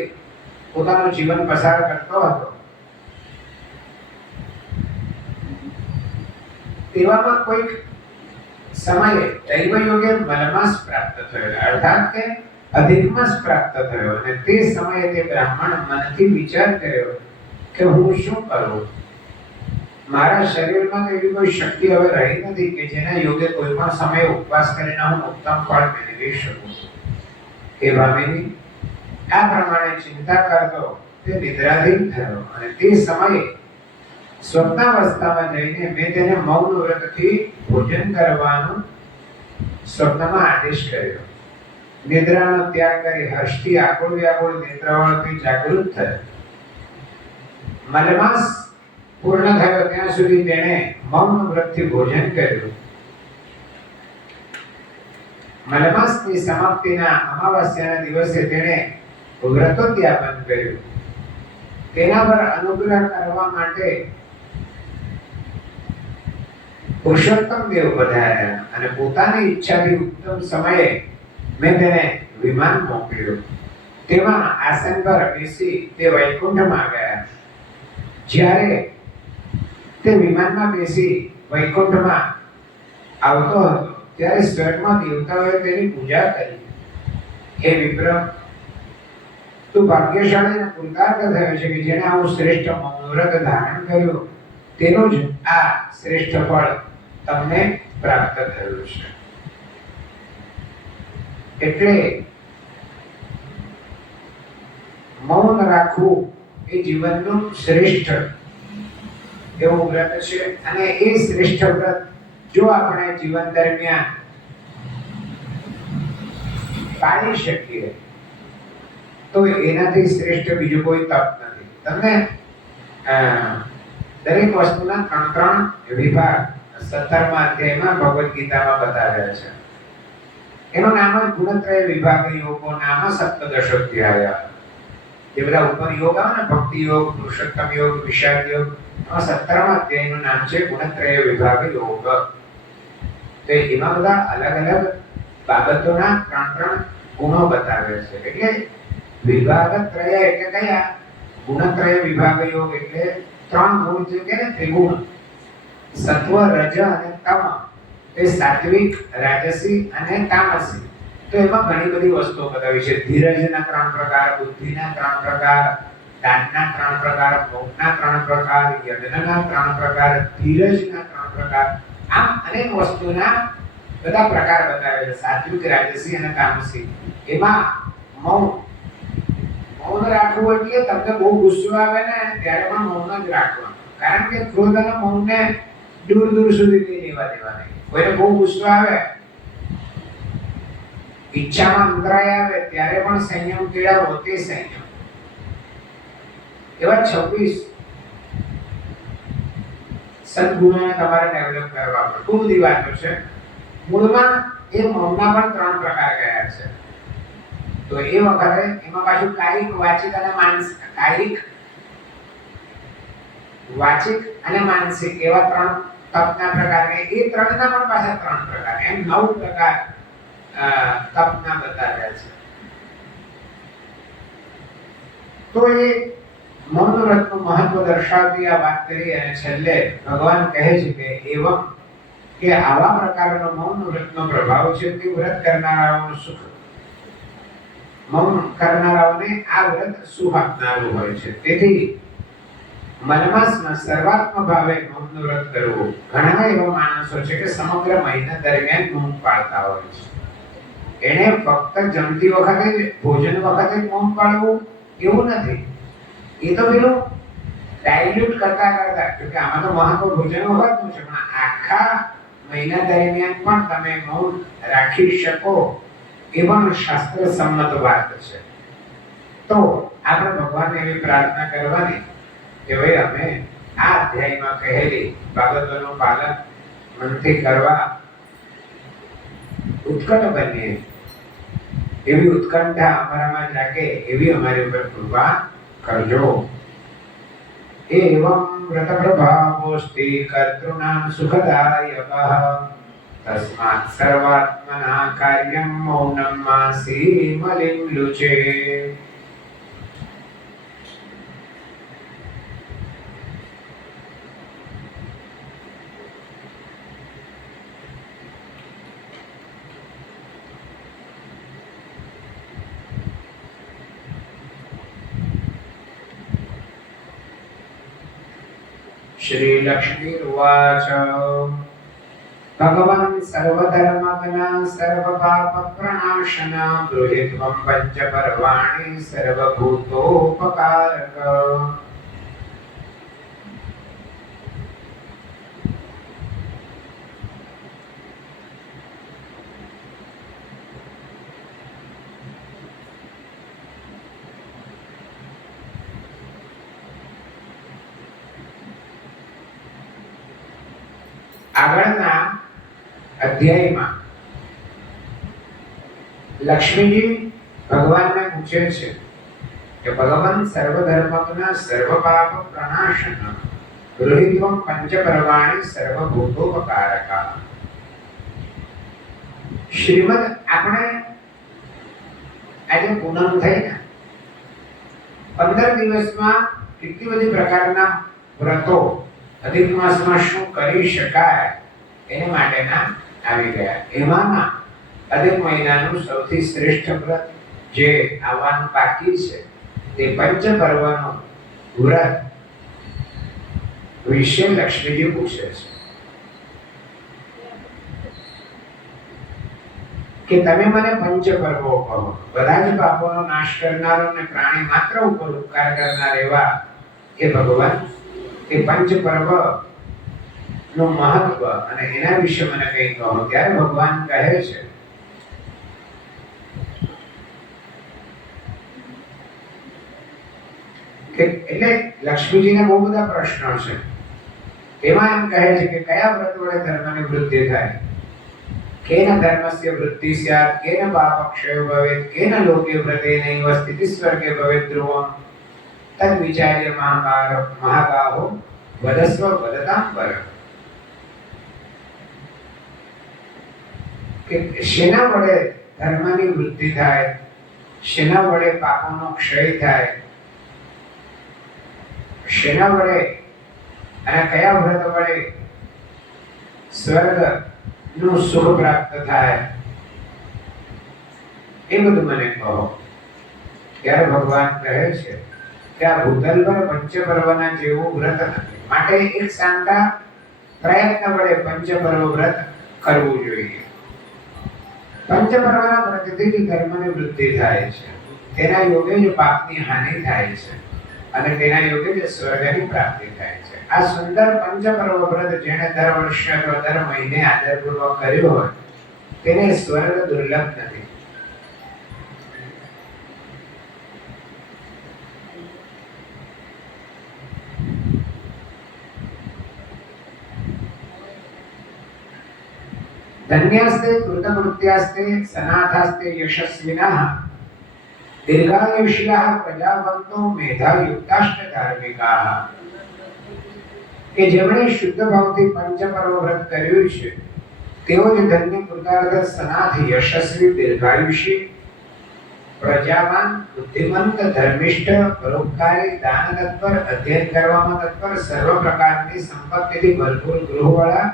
પોતાનું જીવન પસાર કરતો હતો. તેવામાં કોઈક સમયે દૈવ યોગે મલમાસ પ્રાપ્ત થયો, અર્થાત કે અધિકમાસ પ્રાપ્ત થયો. અને તે સમયે તે બ્રાહ્મણ મનથી વિચાર કર્યો કે હું શું કરું? મારા શરીરમાં તો એવી કોઈ શક્તિ હવે રહી નથી કે જેના યોગે કોઈ પણ સમયે ઉપવાસ કરીને હું ઉત્તમ ફળ મેળવી શકું. એ ભામિની આ પ્રમાણે ચિંતા કરતો તે નિદ્રાધીન થયો. અને તે સમયે સ્વપ્નાવસ્થામાં જઈને મેં તેને મૌન વ્રતથી ભોજન કરવાનો સ્વપ્નમાં આદેશ કર્યો. નિદ્રાનો ત્યાગ કરી હર્ષથી આકુળ વ્યાકુળ નેત્રવાળથી જાગૃત થયો. મલમાસ પૂર્ણ થયો ત્યાં સુધી તેણે મૌન વ્રતથી ભોજન કર્યું. મલમાસની સમાપ્તિના અમાવાસ્યાના દિવસે તેણે વ્રતોદ્યાપન કર્યું. તેના પર અનુગ્રહ કરવા માટે પુરુષોત્તમ દેવ પધાર્યા અને પોતાની ઈચ્છાથી ઉત્તમ સમયે મેં તેને વિમાન મોકલ્યું. તેમાં આસન પર બેસી તે વૈકુંઠમાં ગયા. જ્યારે તે વિમાનમાં બેસી વૈકુંઠમાં આવતો હતો ત્યારે સ્વર્ગમાં દેવતાઓએ તેની પૂજા કરી. હે વિપ્ર, તું ભાગ્યશાળી અને પુરુષાર્થ થયો છે કે જેને આવું શ્રેષ્ઠ મૌન વ્રત ધારણ કર્યું તેનું જ આ શ્રેષ્ઠ ફળ તમને પ્રાપ્ત થયું છે. એટલે મૌન રાખવું એ જીવનનું શ્રેષ્ઠ એવું વ્રત છે. અને એ શ્રેષ્ઠ વ્રત જો આપણે જીવન દરમિયાન પાળી શકીએ તો એનાથી શ્રેષ્ઠ બીજું કોઈ તપ નથી. તમને દરેક વસ્તુના 3 વિભાગ 17મા અધ્યાયમાં ભગવદ ગીતામાં બતાવ્યા છે. એનું નામ જ ગુણત્રય વિભાગ યોગો નામ સપ્તદશોધ્યાય. જે બધા ઉપર યોગ આવે ને, ભક્તિ યોગ, પુરુષોત્તમ યોગ, વિષાદ યોગ, આ 17મા અધ્યાયનું નામ છે ગુણત્રય વિભાગ યોગ. તો એમાં બધા અલગ અલગ બાબતોના 3 ગુણો બતાવ્યા છે. એટલે વિભાગત્રય એટલે કયા? ગુણત્રય વિભાગ યોગ એટલે 3 ગુણ છે કે ત્રિગુણ, સત્વ, રજ અને તમ. એ સાત્વિક, રાજસી અને તામસી. તો એમાં ઘણી બધી વસ્તુઓ બતાવી છે. ધીરજના 3 પ્રકાર, બુદ્ધિના 3 પ્રકાર, દાનના 3 પ્રકાર, ભોગના 3 પ્રકાર, યજ્ઞના 3 પ્રકાર, ધીરજના 3 પ્રકાર. આમ અનેક વસ્તુના બધા પ્રકાર બતાવે છે, સાત્વિક, રાજસી અને તામસી. એમાં મૌન રાખવું એટલે તમને બહુ ગુસ્સો આવે ને ત્યારે પણ મૌન જ રાખવાનું. કારણ કે ક્રોધ અને મૌનને દૂર દૂર સુધી નહીં લેવા દેવાના. કોઈને બહુ ગુસ્સો આવે, ઈચ્છામાં અંતરાય આવે ત્યારે પણ સંયમ કેળવવો, તે સંયમ. એવા 26 સદગુણોને તમારે ડેવલપ કરવા પડે. ખૂબ બધી વાતો છે. મૂળમાં એ મૌનના પણ 3 પ્રકાર ગયા છે. તો એ વખતે એમાં પાછું કાયિક, વાચિક અને માનસિક, કાયિક, વાચિક અને માનસિક એવા ત્રણ તપના પ્રકાર, એ ત્રણના પણ પાછા ત્રણ પ્રકાર, એમ 9 પ્રકાર તપના બતાવ્યા છે. તો એ મૌન વ્રતનું મહત્વ દર્શાવતી આ વાત કરી અને છેલ્લે ભગવાન કહે છે કે એવમ, કે આવા પ્રકારનો મૌન વ્રતનો પ્રભાવ છે તે વ્રત કરનારાઓનું સુખ, મૌન કરનારાઓને આ વ્રત સુખ આપનારું હોય છે. તેથી મનમાં સર્વાત્મ ભાવે મૌનનું વ્રત કરવું. ઘણા એવા માણસો છે કે સમગ્ર મહિના દરમિયાન મૌન પાળતા હોય છે. એને ફક્ત જમતી વખતે જ, ભોજન વખતે જ મૌન પાળવું એવું નથી. એ તો પેલું ડાયલ્યુટ કરતા કરતા, કે આમાં તો મહત્વ ભોજન વખતનું છે, પણ આખા મહિના દરમિયાન પણ તમે મૌન રાખી શકો એ પણ શાસ્ત્ર સંમત વાત છે. તો આપણે ભગવાનને એવી પ્રાર્થના કરવાની કે ભાઈ અમે આ અધ્યાયમાં કહેલી બાબતોનું પાલન મનથી કરવા ઉત્કટ બનીએ, એવી ઉત્કંઠા અમારામાં જાગે, એવી અમારી ઉપર કૃપા કરજો. એવં વ્રત પ્રભાવોસ્તિ કર્તॄણાં સુખદાયકઃ તસ્માत् સર્વાત્મના કાર્યં મૌનં માસી મલિં લુચે. श्री लक्ष्मीर्वाच भगवान् सर्वधर्मज्ञ सर्वपापप्रणाशन गृहीत्वं पञ्चपर्वाणि सर्वभूतोपकारक. આગળના અધ્યાયમાં લક્ષ્મીજી ભગવાનને પૂછે છે કે ભગવાન સર્વધર્મજ્ઞ સર્વપાપ પ્રણાશન ગૃહીત્વં પંચપર્વાણિ સર્વભૂતોપકારક. શ્રીમદ આપણે આજે પૂનમ થઈ ને 15 દિવસમાં કેટલી બધી પ્રકારના વ્રતો અધિક માસમાં શું કરી શકાય એને માટેના આવી ગયા. એમાંના અધિક મહિનાનું સૌથી શ્રેષ્ઠ વ્રત જે આવવાનું બાકી છે તે પંચપર્વનું વ્રત વિશે લક્ષ્મીજી પૂછે છે કે તમે મને પંચપર્વો કહો. બધા જ પાપોનો નાશ કરનારો અને પ્રાણી માત્ર ઉપર ઉપકાર કરનાર એવા એ ભગવાન એ પંચપર્વ નું મહત્વ અને એના વિશે મને કંઈ કહો. ત્યારે ભગવાન કહે છે કે એટલે લક્ષ્મીજીને બહુ બધા પ્રશ્નો છે. એમાં એમ કહે છે કે કયા વ્રત વડે ધર્મની વૃદ્ધિ થાય, કેન ધર્મસ્ય વૃદ્ધિ સ્યાત, કેન પાપક્ષયો ભવેત, કેન લોકે વ્રતેનૈવ સ્થિતિ સ્વર્ગે ભવેત ધ્રુવમ તદ વિચાર્ય મહાબાહો વદસ્વ વદતાં પર. કે શેના વડે ધર્મની વૃદ્ધિ થાય, શેના વડે પાપોનો ક્ષય થાય, શેના વડે અને કયા વ્રત વડે સ્વર્ગ નું સુખ પ્રાપ્ત થાય, એ બધું મને કહો. ત્યારે ભગવાન કહે છે કે આ ભૂતલ પર પંચપર્વના જેવું વ્રત નથી, માટે એક સાંતા પ્રયત્ન વડે પંચપર્વ વ્રત કરવું જોઈએ. પંચપર્વના વ્રતથી જ ધર્મની વૃદ્ધિ થાય છે, તેના યોગે જ પાપની હાનિ થાય છે અને તેના યોગે જ સ્વર્ગની પ્રાપ્તિ થાય છે. આ સુંદર પંચપર્વ વ્રત જેણે દર વર્ષે અથવા દર મહિને આદરપૂર્વક કર્યું હોય તેને સ્વર્ગ દુર્લભ નથી. ધન્યાસ્તે કૃતકૃત્યાસ્તે સનાથાસ્તે યશસ્વિનઃ દીર્ઘાયુષ્યાઃ પ્રજાવંતો મેધાયુક્તાશ્ચ ધાર્મિકાઃ, કે જેમણે શુદ્ધ ભાવથી પંચપર્વ વ્રત કર્યું છે તેઓ જ ધન્ય કૃતાર્થ સનાથ યશસ્વી દીર્ઘાયુષી પ્રજાવાન બુદ્ધિમંત ધર્મિષ્ઠ પરોપકારી દાન તત્પર અધ્યયન કરવામાં તત્પર સર્વ પ્રકારની સંપત્તિથી ભરપૂર ગૃહવાળા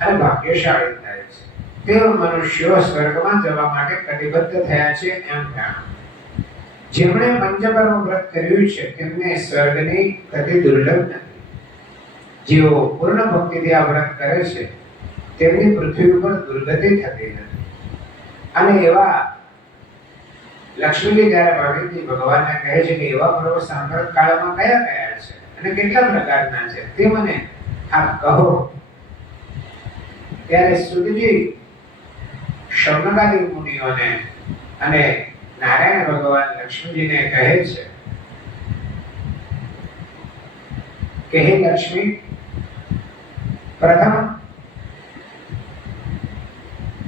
અને ભાગ્યશાળી થાય છે. તેઓ મનુષ્યો સ્વર્ગમાં જવા માટે કટિબદ્ધ થયા છે એમ જાણો. જેમણે પંચપર્વ વ્રત કર્યું છે તેમને સ્વર્ગની ગતિ દુર્લભ નથી. જેઓ પૂર્ણ ભક્તિથી આ વ્રત કરે છે તેમની પૃથ્વી ઉપર દુર્ગતિ થતી નથી. અને એવા લક્ષ્મીજી જ્યારે ભગવતી ભગવાનને કહે છે કે એવા પર્વ સાંપ્રત કાળમાં કયા કયા છે અને કેટલા પ્રકારના છે તે મને આપ કહો. ત્યારે સુતજી શૌનકાદી મુનિઓને અને નારાયણ ભગવાન લક્ષ્મીજીને કહે છે કે હે લક્ષ્મી, પ્રથમ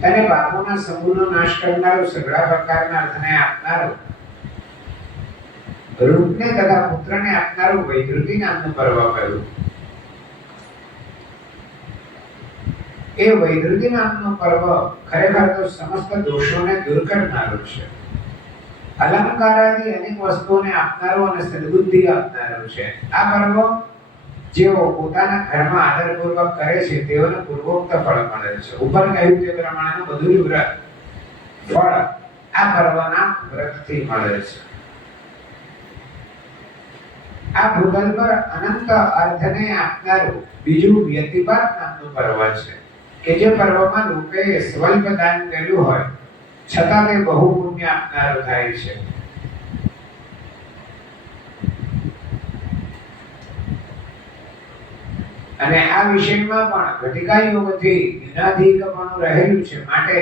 તને બાપુના સમૂહનો નાશ કરનારો સઘળા પ્રકારના અર્થને આપનારો રૂપને તથા પુત્રને આપનારું વૈધૃતિ નામનું પર્વ કહ્યું. એ વૈધૃતિ નામનું પર્વ ખરેખર તો સમસ્ત દોષોને દૂર કરનારું છે. અલંકારાદી અનેક વસ્તુઓને આપનારું અને સદબુદ્ધિ આપનારું છે. આ પર્વ જેઓ પોતાના ઘરમાં આદરપૂર્વક કરે છે તેઓને પૂર્વોક્ત ફળ મળે છે. ઉપર કહ્યું તે પ્રમાણેનું બધું જ વ્રત ફળ આ પર્વના વ્રતથી મળે છે. આ ભૂગોળ પર અનંત અર્થને આપનારું બીજું વ્યતિપાત નામનું પર્વ છે કે જે પર્વમાં લોકોએ સ્વલ્પ દાન કર્યું હોય છતાં તે બહુ પુણ્ય આપનારું થાય છે. અને આ વિષયમાં પણ ઘટિકા યોગથી જ્ઞાનાધિકપણું રહેલું છે. માટે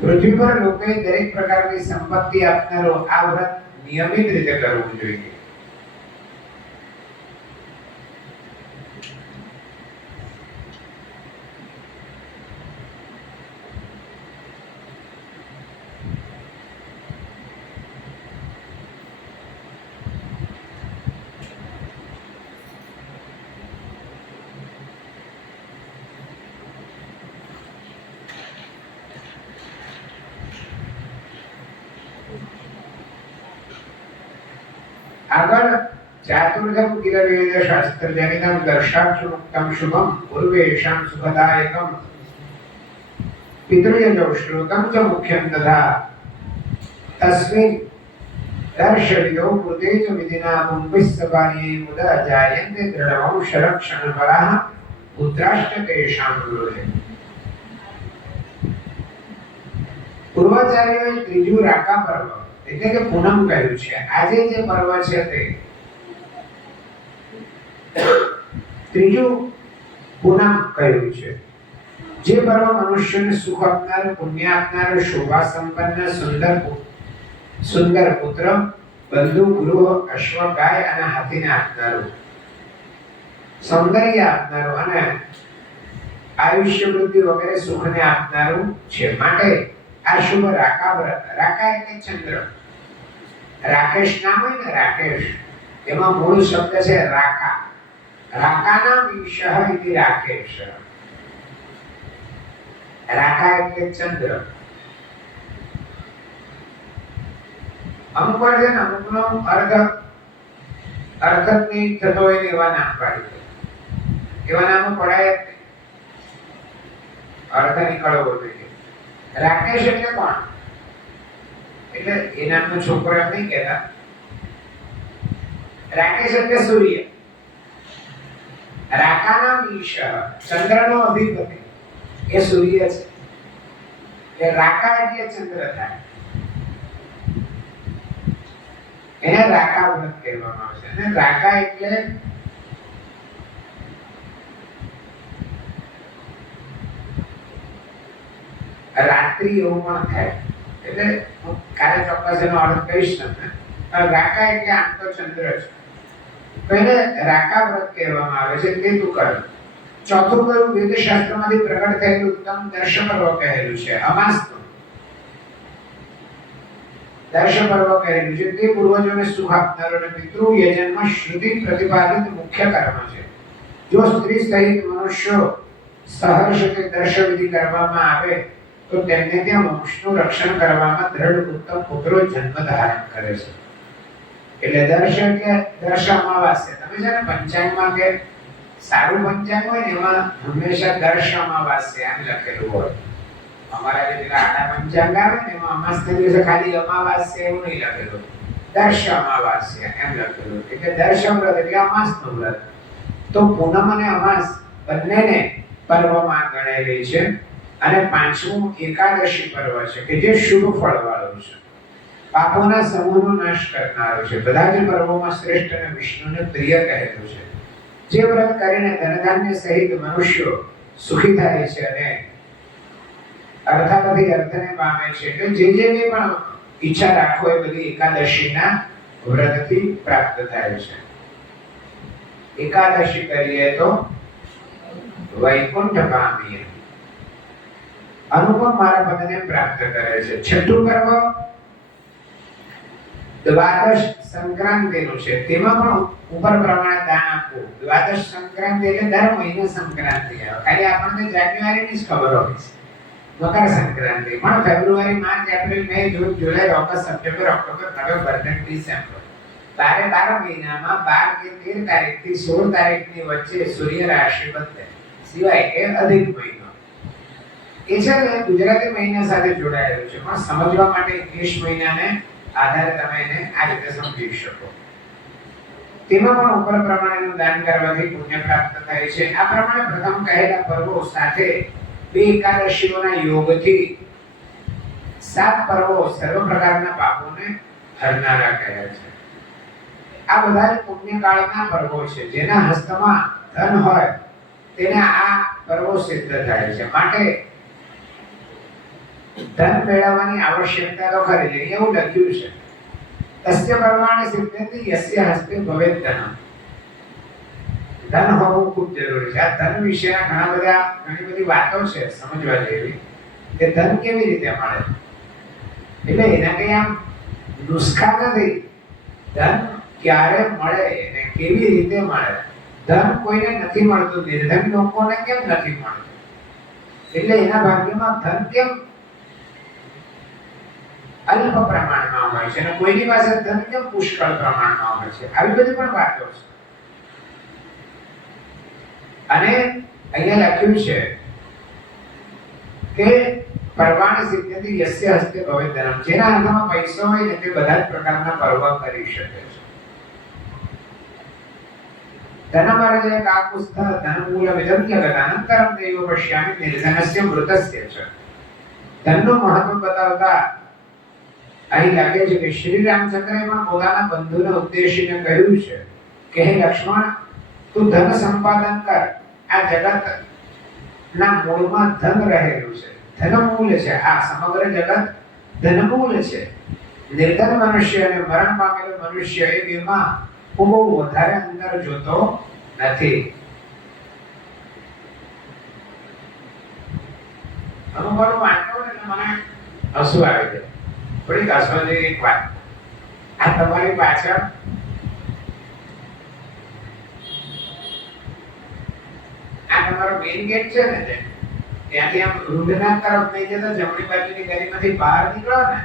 પૃથ્વી પર લોકોએ દરેક પ્રકારની સંપત્તિ આપનારો આ વ્રત નિયમિત રીતે કરવું જોઈએ. આગળ ચાતુર્ધમ કિલવેદ શાસ્ત્ર જનિતમ દર્શાક્ષુક્તમ શુભમ પૂર્વેશામ સુખદાયકમ પિતૃયજો શ્લોકમ ચ મુખ્યમ તથા તસ્મિન દર્શવિદો કૃતેજ વિધિના પુંભિસ્સપાર્યે મુદા જાયન્તે દૃઢવંશ રક્ષણ પરાહ પુત્રાષ્ટ તેષાં ગૃહે. પૂર્વાચાર્યોએ ત્રીજું રાકા પર્વ એટલે કે પૂનમ કહ્યું છે. આજે જે પર્વ છે તે ત્રીજું પૂનમ કહ્યું છે. જે પર્વ મનુષ્યને સુખ આપનાર, પુણ્ય આપનાર, શોભા સંપન્ન, સુંદર પુત્ર, બંધુ, ગૃહ, અશ્વ, ગાય અને હાથીને આપનારું, સૌંદર્ય આપનારું અને આયુષ્ય વૃદ્ધિ વગેરે સુખને આપનારું છે. માટે આ શુભ રાકા વ્રત, રાકા એટલે ચંદ્ર, રાકેશ નામ હોય ને રાકેશ, એમાં મૂળ શબ્દ છે રાકા. રાકાના વિષહ ઇતિ રાકેશ. રાકા એટલે ચંદ્ર. અમુક વાર છે ને અમુકનો અર્થ જ નહીં થતો હોય એવા નામ પાડી દે. એવા નામો પડાય જ નહીં, અર્થ નીકળવો જોઈએ. રાકેશ એટલે કોણ? એટલે એ નામનો છોકરો એમ નહીં કહેતા. રાકેશ એટલે સૂર્ય. રાકાના વિષ, ચંદ્રનો અધિપતિ એ સૂર્ય છે. એટલે રાકા એટલે ચંદ્ર થાય. એને રાકા વ્રત કહેવામાં આવે છે. અને રાકા એટલે રાત્રિ એવું પણ થાય. એટલે હું કાલે ચોક્કસ એનો અર્થ કહીશ તમને. રાકા એટલે આમ તો ચંદ્ર છે, તો એને રાકા વ્રત કહેવામાં આવે છે. તે તું કર. ચોથું કયું વેદશાસ્ત્રમાંથી પ્રગટ થયેલું ઉત્તમ દર્શ પર્વ કહેલું છે અમાસનું દર્શ પર્વ કહેલું છે તે પૂર્વજોને સુખ આપનારો અને પિતૃ યજનમાં શ્રુતિ પ્રતિપાદિત મુખ્ય કર્મ છે જો સ્ત્રી સહિત મનુષ્યો સહર્ષ દર્શ વિધિ કરવામાં આવે તો તેમને ત્યાં વંશનું રક્ષણ કરવામાં દ્રઢ ઉત્તમ પુત્રો જન્મ ધારણ કરે છે એટલે દર્શ કે દર્શ અમાવાસ્યા તમે છે ને પંચાંગમાં કે સારું પંચાંગ હોય ને એમાં હંમેશા દર્શ અમાવાસ્યા એમ લખેલું હોય અમારા જે પેલા આડા પંચાંગ આવે ને એમાં અમાસના દિવસે ખાલી અમાવાસ્યા એવું નહીં લખેલું દર્શ અમાવાસ્યા એમ લખેલું એટલે દર્શ વ્રત એટલે અમાસનું વ્રત તો પૂનમ અને અમાસ બંનેને પર્વમાં ગણેલી છે અને પાંચમું એકાદશી પર્વ છે કે જે શુભ ફળ વાળું છે પાપોના સમૂહનો નાશ કરનારો છે બધા જ પર્વોમાં શ્રેષ્ઠ અને વિષ્ણુને પ્રિય કહેલું છે જે વ્રત કરીને ધનધાન્ય સહિત મનુષ્યો સુખી થાય છે અને અર્થાથી અર્થને પામે છે એટલે જે પણ ઈચ્છા રાખો એ બધી એકાદશીના વ્રતથી પ્રાપ્ત થાય છે એકાદશી કરીએ તો વૈકુંઠ પામીએ અનુપમ મારા પદને પ્રાપ્ત કરે છે છઠ્ઠું પર્વ દ્વાદશ સંક્રાંતિનું છે તેમાં પણ ઉપર પ્રમાણે દાન આપવું દ્વાદશ સંક્રાંતિ એટલે દર મહિને સંક્રાંતિ આવે ખાલી આપણને જાન્યુઆરીની જ ખબર હોય છે મકર સંક્રાંતિ પણ ફેબ્રુઆરી માર્ચ એપ્રિલ મે જૂન જુલાઈ ઓગસ્ટ સપ્ટેમ્બર ઓક્ટોબર નવેમ્બર અને ડિસેમ્બર 12 મહિનામાં 12 કે 13 તારીખથી 16 તારીખની વચ્ચે સૂર્ય રાશિ બદલે સિવાય કે અધિક મહિનો એ છે ને ગુજરાતી મહિના સાથે જોડાયેલું છે પણ સમજવા માટે ઇંગ્લિશ મહિનાને આધારે તમે એને આ રીતે સમજી શકો તેમાં પણ ઉપર પ્રમાણેનું દાન કરવાથી પુણ્ય પ્રાપ્ત થાય છે આ પ્રમાણે પ્રથમ કહેલા પર્વો સાથે બે એકાદશીઓના યોગથી 7 પર્વો સર્વ પ્રકારના પાપોને હરનારા કહ્યા છે આ બધા જ પુણ્યકાળના પર્વો છે જેના હસ્તમાં ધન હોય તેને આ પર્વો સિદ્ધ થાય છે માટે ધન મેળવવાની આવશ્યકતા તો ખરી છે એવું લખ્યું છે તસ્ય પરમાણે સિદ્ધેતિ યસ્ય હસ્તે ભવેત ધન ધન હોવું ખૂબ જરૂરી છે આ ધન વિશે ઘણી બધી વાતો છે સમજવા જેવી કે ધન કેવી રીતે મળે એટલે એના કઈ આમ નુસ્ખા નથી ધન ક્યારે મળે અને કેવી રીતે મળે ધન કોઈને નથી મળતું નિર્ધન લોકોને કેમ નથી મળતું એટલે એના ભાગ્યમાં ધન કેમ અલ્પ પ્રમાણમાં હોય છે અને કોઈની પાસે ધન કેમ પુષ્કળ પ્રમાણમાં હોય છે આવી બધી પણ વાતો છે અને અહીંયા લખ્યું છે કે પરવાણ સિદ્ધતિ યસ્ય હસ્તે ભવેત ધનમ જેના હાથમાં પૈસો હોય ને તે બધા જ પ્રકારના પર્વ કરી શકે છે ધનમર્જય કાકુસ્થ ધનમૂલ વિદમ જગત અનંતરમ દૈવ પશ્યામિ નિર્ધનસ્ય મૃતસ્ય છે ધનનું મહત્વ બતાવતા અહીં લખે છે કે શ્રી રામચંદ્રએ પણ પોતાના બંધુને ઉદ્દેશીને કહ્યું છે કે હે લક્ષ્મણ તું ધન સંપાદન કર આ જગત ના મૂળમાં ધન રહેલું છે ધનમૂલ છે આ સમગ્ર જગત ધનમૂલ છે નિર્ધન મનુષ્ય અને મરણ પામેલો મનુષ્ય એ બેમાં હું બહુ વધારે અંદર જોતો નથી અનુભવ વાંચો ને મને હસવું આવી જાય થોડીક હસવા જેવી એક વાત આ તમારી પાછળ આ તમારો મેઇન ગેટ છે ને ત્યાંથી આમ રૂડના તરફ નહીં જતા જમણી બાજુની ગલીમાંથી બહાર નીકળો ને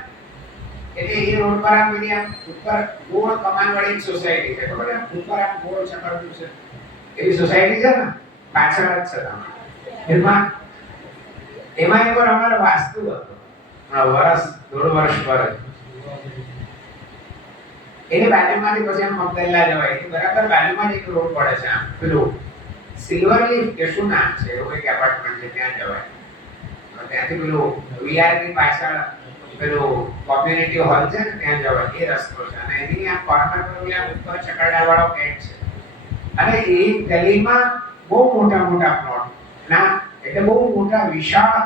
એટલે એ રોડ પર આમ બધી આમ ઉપર ગોળ કમાન વાળી એક સોસાયટી છે ખબર છે ઉપર આમ ગોળ ચકડતું છે એવી સોસાયટી છે ને પાછળ જ છે એમાં એકવાર અમારે વાસ્તુ હતો વર્ષ દોઢ વર્ષ પર એની બાજુમાંથી પછી આમ મગદલ્લા જવાય એની બરાબર બાજુમાં જ એક રોડ પડે છે આમ પેલું સિલ્વર લીફ કે શું નામ છે એવું એક એપાર્ટમેન્ટ છે ત્યાં જવાય ત્યાંથી પેલું વીઆરની પાછળ પેલું કોમ્યુનિટી હોલ છે ને ત્યાં જવાય એ રસ્તો છે અને એની આ કોર્નર પર ઉપર ચકરડા વાળો ગેટ છે અને એ ગલીમાં બહુ મોટા મોટા પ્લોટ ના એટલે બહુ મોટા વિશાળ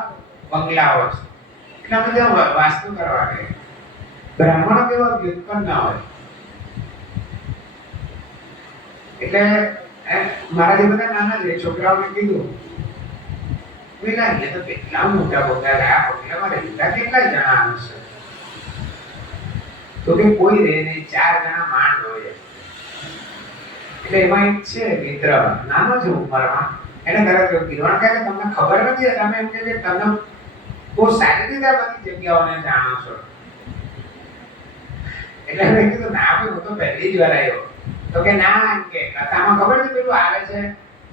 બંગલાઓ છે એટલે અમે ત્યાં વાસ્તુ કરવા ગਏ બ્રાહ્મણો કેવા વ્યુત્પન્ન ના હોય એટલે મારાથી બધા નાના છે છોકરાઓને કીધું પેલા એ તો કેટલા મોટા મોટા રહ્યા પગલામાં રહેતા કેટલા જણા આવશે તો કે કોઈ રહે નહીં 4 જણા માંડ હોય એટલે એમાં એક છે મિત્ર નાનો છે ઉંમરમાં એને તરત કીધું કે તમને ખબર નથી તમે એમ કે તમે બહુ સારી રીતે બધી જગ્યાઓને જાણો છો એટલે મેં કીધું ના ભાઈ હું તો પહેલી જ વાર આવ્યો તો કે ના એમ કે કથામાં ખબર છે પેલું આવે છે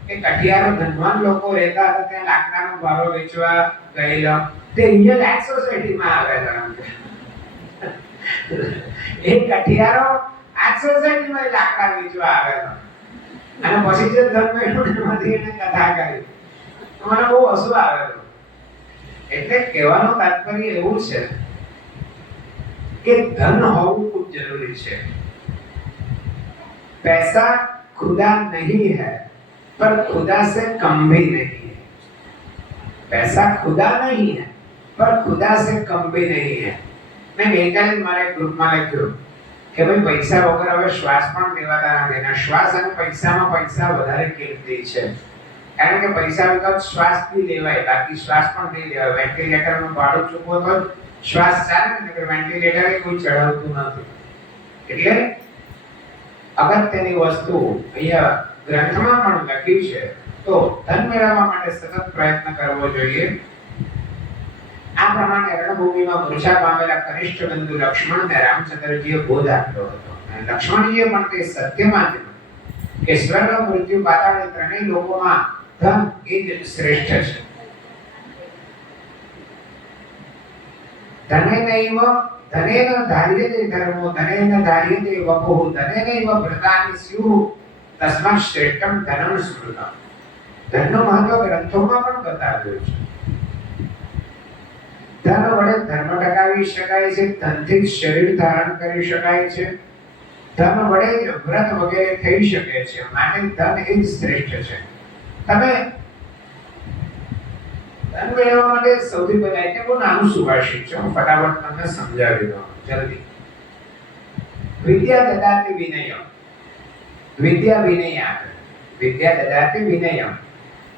કે કઠિયારો ધનવાન લોકો રહેતા હતા ત્યાં લાકડાનો ભારો વેચવા ગયેલા તે ઇન્ડિયન એક્ટ સોસાયટીમાં આવેલા એ કઠિયારો આ સોસાયટીમાં લાકડા વેચવા આવેલા અને પછી જે ધન મેળવ્યું એમાંથી એને કથા કરી મને બહુ હસવું આવેલું એટલે કહેવાનું તાત્પર્ય એવું છે कि धन होना खूब जरूरी है। पैसा खुदा नहीं है पर खुदा से कम भी नहीं है। पैसा खुदा नहीं है पर खुदा से कम भी नहीं है। मैं गईकाले मारे ग्रुप में लख्યું કે ભાઈ પૈસા વગર હવે શ્વાસ પણ લેવાતા નથી અને શ્વાસ અને પૈસામાં પૈસા વધારે કિંમતી છે કારણ કે પૈસા વગર શ્વાસ બી લેવાય બાકી શ્વાસ પણ નહીં લેવાય વેન્ટિલેટરનું ભાડું ચૂકવો તો શ્વાસ ચાલે ને કે વેન્ટિલેટર કોઈ ચડાવતું નથી એટલે અગત્યની વસ્તુ અહીંયા ગ્રંથમાં પણ લખ્યું છે તો ધન મેળવવા માટે સતત પ્રયત્ન કરવો જોઈએ। આ પ્રમાણે રણભૂમિમાં મૂર્છા પામેલા કનિષ્ઠ બંધુ લક્ષ્મણને રામચંદ્રજીએ બોધ આપ્યો હતો અને લક્ષ્મણજીએ પણ તે સત્ય માન્યું કે સ્વર્ગ મૃત્યુ પાતાળ એ ત્રણેય લોકોમાં ધન એ જ શ્રેષ્ઠ છે। ધનેનૈવ ધનેન ધાર્યતે ધર્મો ધનેન ધાર્યતે વપુઃ ધનેનૈવ વ્રતાનિ સ્યુઃ તસ્માत् શ્રેષ્ઠં ધનં સ્મૃતં। ધનનું મહત્વ ગ્રંથોમાં પણ બતાવ્યું છે। ધન વડે ધર્મ ટકાવી શકાય છે, ધનથી શરીર ધારણ કરી શકાય છે, ધન વડે જ વ્રત વગેરે થઈ શકે છે, માટે ધન એ જ શ્રેષ્ઠ છે। તમે ધન મેળવવા માટે સૌથી પહેલા એટલે બહુ નાનું સુભાષિત છે હું ફટાફટ તમને સમજાવી દઉં જલ્દી। વિદ્યા દદાતિ વિનયમ વિદ્યા વિનયા વિદ્યા દદાતિ વિનયમ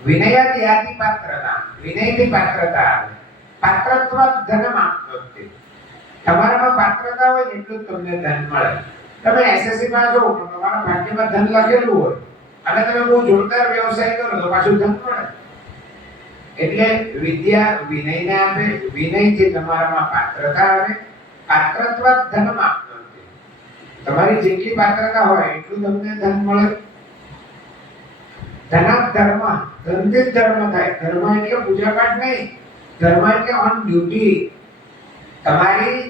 વિનયાતિ યાતિ પાત્રતા વિનયથી પાત્રતા આવે પાત્રત્વ ધનમ આપનોતિ તમારામાં પાત્રતા હોય એટલું તમને ધન મળે। તમે એસએસસી માં જો તમારા ભાગ્યમાં ધન લખેલું હોય અને તમે બહુ જોરદાર વ્યવસાય કરો તો પાછું ધન મળે। એટલે વિદ્યા વિનયને આપે વિનયથી તમારામાં પાત્રતા આવે પાત્રત્વ ધનમ આપનોતિ તમારી જેટલી પાત્રતા હોય એટલું તમને ધન મળે। ધનાત ધર્મ ધનથી ધર્મ થાય ધર્મ એટલે પૂજા પાઠ નહીં ધર્મ એટલે ઓન ડ્યુટી તમારી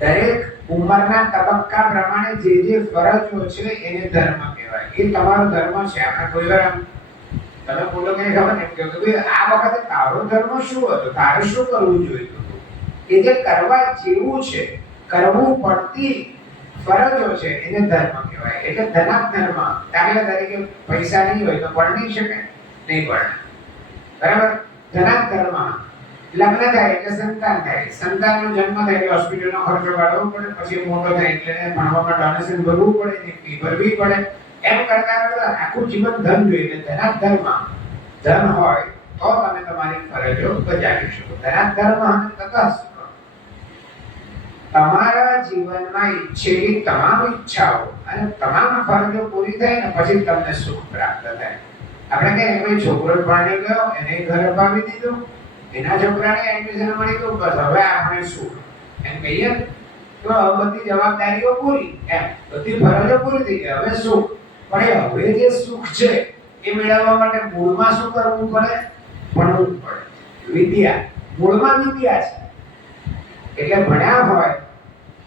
દરેક ઉંમરના તબક્કા પ્રમાણે જે જે ફરજો છે એને ધર્મ કહેવાય। એ તમારો ધર્મ છે। આપણે કોઈ વાર તમે બોલો કે ખબર નહીં કે ભાઈ આ વખતે તારો ધર્મ શું હતો તારે શું કરવું જોઈએ એ જે કરવા જેવું છે કરવું પડતી ફરજો છે એને ધર્મ કહેવાય। એટલે ધનાત ધર્મ દાખલા તરીકે પૈસા નહીં હોય તો પરણી શકે નહીં પરણે બરાબર। ધનાત ધર્મ લગ્ન થાય એટલે સંતાન થાય સંતાનનો જન્મ થાય એટલે હોસ્પિટલનો ખર્ચો કાઢવો પડે પછી મોટો થાય એટલે ભણવામાં ડોનેશન ભરવું પડે ને ફી ભરવી પડે એમ કરતા કરતા આખું જીવન ધન જોઈએ। ધનાત ધર્મ ધન હોય તો તમે તમારી ફરજો બજાવી શકો। ધનાત ધર્મ અને તટસ્થ તમારા જીવનમાં ઈચ્છેલી તમામ ઈચ્છાઓ અને તમામ ફરજો પૂરી થાય ને પછી તમને સુખ પ્રાપ્ત થાય। આપણે કહીએ કોઈ છોકરો ભણી ગયો એને ઘર અપાવી દીધું એના છોકરાને એડમિશન મળી ગયું બસ હવે આપણે સુખ એમ કહીએ તો બધી જવાબદારીઓ પૂરી એમ બધી ફરજો પૂરી થઈ ગઈ હવે સુખ। પણ હવે જે સુખ છે એ મેળવવા માટે મૂળમાં શું કરવું પડે ભણવું પડે। વિદ્યા મૂળમાં વિદ્યા છે એટલે ભણ્યા હોય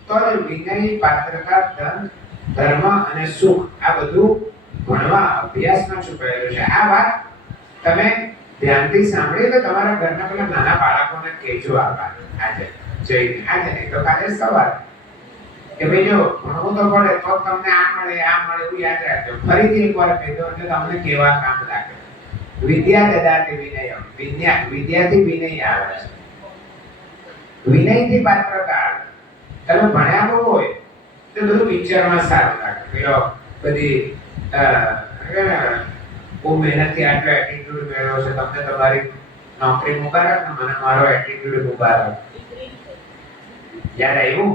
તો જ વિનય પાત્રતા ધન ધર્મ અને સુખ આ બધું ભણવા અભ્યાસમાં છુપાયેલું છે। આ વાત તમે ધ્યાનથી સાંભળી તો તમારા ઘરના પેલા નાના બાળકોને કહેજો આ વાત આજે જઈને આજે નહીં તો કાલે સવારે કે ભાઈ જો ભણવું તો પડે તો તમને આ મળે એવું યાદ રાખજો। ફરીથી એકવાર કહેજો એટલે તમને કેવા કામ લાગે। વિદ્યા દદાતિ વિનયમ વિદ્યાથી વિનય આવે છે વિનયથી પાત્રતા આવે। તમે ભણ્યા બહુ હોય તો બધું પિક્ચરમાં સારું લાગે પેલો બધી બહુ મહેનતથી આટલો એટીટ્યુડ મેળવ્યો છે, તમને તમારી નોકરી મુબારક ને મને મારો એટીટ્યુડ મુબારક. યાદ આવ્યું?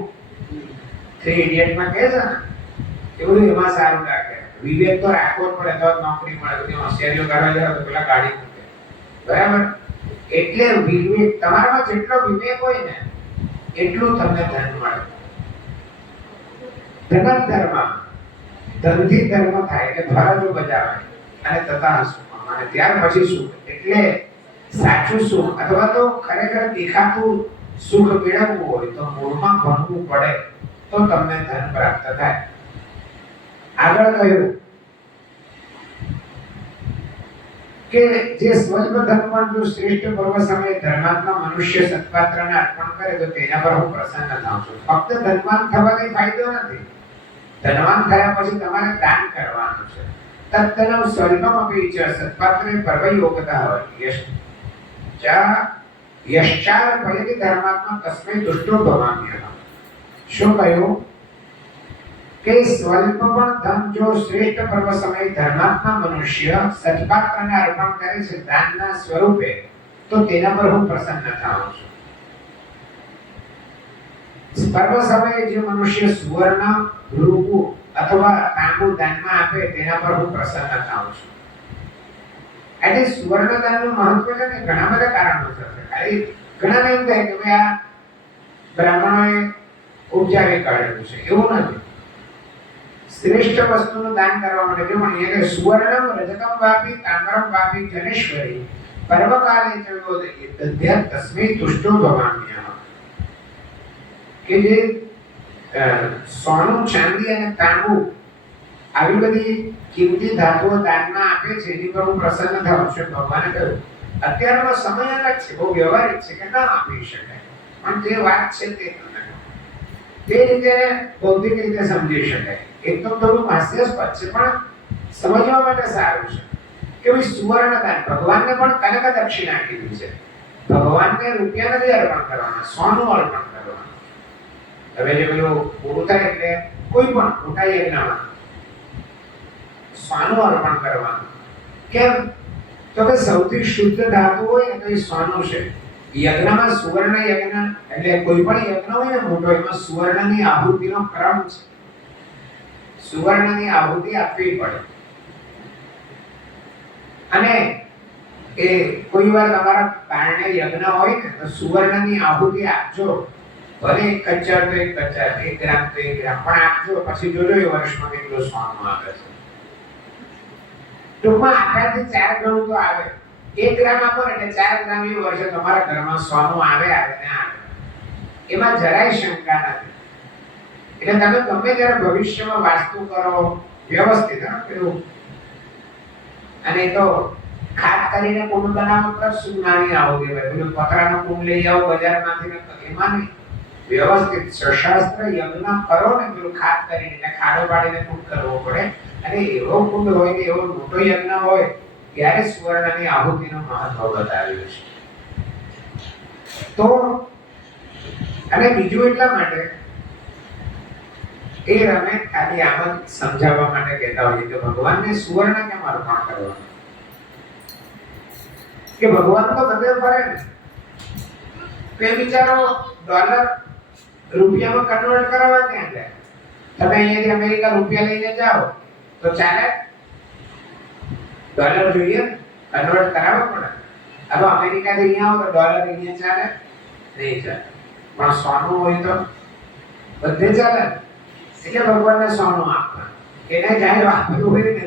થ્રી ઇડિયટમાં કહે છે ને એ બધું એમાં સારું લાગે. વિવેક તો રાખવો જ પડે તો જ નોકરી મળે. બધી હોશિયારીઓ કરવા જાય તો પેલા ગાડી મૂકે. બરાબર? એટલે વિવેક, તમારામાં જેટલો વિવેક હોય ને એટલું તમને ધન મળે. જગત ધર્મ, ધનથી ધર્મ થાય એટલે ફરજો બજાવે અને તથા સુખ અને ત્યાર પછી સુખ. એટલે સાચું સુખ અથવા તો ખરેખર દેખાતું સુખ મેળવવું હોય તો મૂળમાં ભણવું પડે તો તમને ધન પ્રાપ્ત થાય. આગળ કહ્યું કે જે સ્વલ્પ ધર્મમાં જો શ્રેષ્ઠ પર્વ સમયે ધર્માત્મા મનુષ્ય સત્પાત્રને અર્પણ કરે તો તેના પર હું પ્રસન્ન થાઉં છું. ફક્ત ધનવાન થવાથી ફાયદો નથી. ધનવાન થયા પછી તમારે દાન કરવાનું છે. તત્તનમ સ્વલ્પમપી ચ સત્પાત્રે પર્વયોગતઃ યશ્ચાર ભયતિ ધર્માત્મા તસ્મૈ દુષ્ટો ભવામ્યઃ. શું કહ્યું કે સ્વલ્પ પણ ધન જો શ્રેષ્ઠ પર્વ સમયે ધર્માત્મા મનુષ્ય સત્પાત્રને અર્પણ કરે છે દાનના સ્વરૂપે તો તેના પર હું પ્રસન્ન થાઉં છું. પર્વ સમયે જે મનુષ્ય સુવર્ણ, રૂપુ અથવા તાંબુ દાનમાં આપે તેના પર હું પ્રસન્ન થાઉં છું. એટલે સુવર્ણ દાનનું મહત્વ છે ને ઘણા બધા કારણોસર છે. ખાલી ઘણાને એમ થાય કે ભાઈ આ બ્રાહ્મણોએ ઉપજાવી કાઢેલું છે, એવું નથી. શ્રેષ્ઠ વસ્તુનું દાન કરવા માટે જો પણ એટલે સુવર્ણમ રજતમ વાપી તામ્રમ વાપી જનેશ્વરી પર્વકાલે ચયોદય તસ્મૈ તુષ્ટો ભવામ્યઃ. કે જે સોનું, ચાંદી અને તાંબુ આવી બધી કિંમતી ધાતુઓ દાનમાં આપે છે એની પર હું પ્રસન્ન થાઉં છું. ભગવાને કહ્યું અત્યારનો સમય અલગ છે, બહુ વ્યવહારિક છે કે ના આપી શકાય, પણ જે વાત છે તે તે રીતે બૌદ્ધિક રીતે સમજી શકાય. એકદમ થોડું હાસ્યાસ્પદ છે પણ સમજવા માટે સારું છે કે ભાઈ સુવર્ણ દાન ભગવાનને પણ કનક દક્ષિણા કીધી છે. ભગવાનને રૂપિયા નથી અર્પણ કરવાના, સોનું અર્પણ કરવાનું. હવે જે પેલું પૂરું થાય એટલે કોઈ પણ મોટા યજ્ઞમાં સોનું અર્પણ કરવાનું. કેમ? તો કે સૌથી શુદ્ધ ધાતુ હોય ને તો એ સોનું છે. યજ્ઞમાં સુવર્ણ યજ્ઞ એટલે કોઈ પણ યજ્ઞ હોય ને મોટો એમાં સુવર્ણની આહુતિનો ક્રમ છે. સુવર્ણની આહુતિ આપવી પડે. અને એ કોઈ વાર તમારા કારણે યજ્ઞ હોય ને તો સુવર્ણની આહુતિ આપજો. ભલે એક કચ્ચર તો એક કચ્ચર, 1 ગ્રામ તો 1 ગ્રામ પણ આપજો. પછી જોજો એ વર્ષમાં કેટલું સોનું આવે છે. ટૂંકમાં આખાથી 4 ગણું તો આવે. 1 ગ્રામ આપો એટલે 4 ગ્રામ એ વર્ષે તમારા ઘરમાં સોનું આવે ને આવે. એમાં જરાય શંકા નથી. એટલે તમે ગમે ત્યારે ભવિષ્યમાં વાસ્તુ કરો વ્યવસ્થિત પેલું. અને તો ખાસ કરીને કુંડ બનાવો તો શું નાની આવો દેવાય. પેલું પતરાનો કુંડ લઈ આવો બજારમાંથી, એમાં નહીં. વ્યવસ્થિત સશાસ્ત્ર યજ્ઞ કરો ને પેલું ખાસ કરીને, એટલે ખાડો પાડીને કુંડ કરવો પડે. અને એવો કુંડ હોય ને એવો મોટો યજ્ઞ હોય ત્યારે સુવર્ણની આહુતિનું મહત્વ બતાવ્યું છે. તો અને બીજું એટલા માટે એ અમે ખાલી આમ જ સમજાવવા માટે કહેતા હોઈએ કે ભગવાનને સુવર્ણ કેમ અર્પણ કરવાનું. કે ભગવાન તો બધે ફરે ને. તે વિચારો ડોલર રૂપિયામાં કન્વર્ટ કરાવવા ક્યાં જાય? તમે અહીંયાથી અમેરિકા રૂપિયા લઈને જાઓ તો ચાલે? ડોલર જોઈએ કન્વર્ટ કરાવવા પડે. હવે અમેરિકાથી અહીંયા આવો તો ડોલર અહીંયા ચાલે નહીં ચાલે. પણ સોનું હોય તો બધે ચાલે. એટલે ભગવાનને સોનું આપવાનું. એને જાહેર વાપરવું હોય ને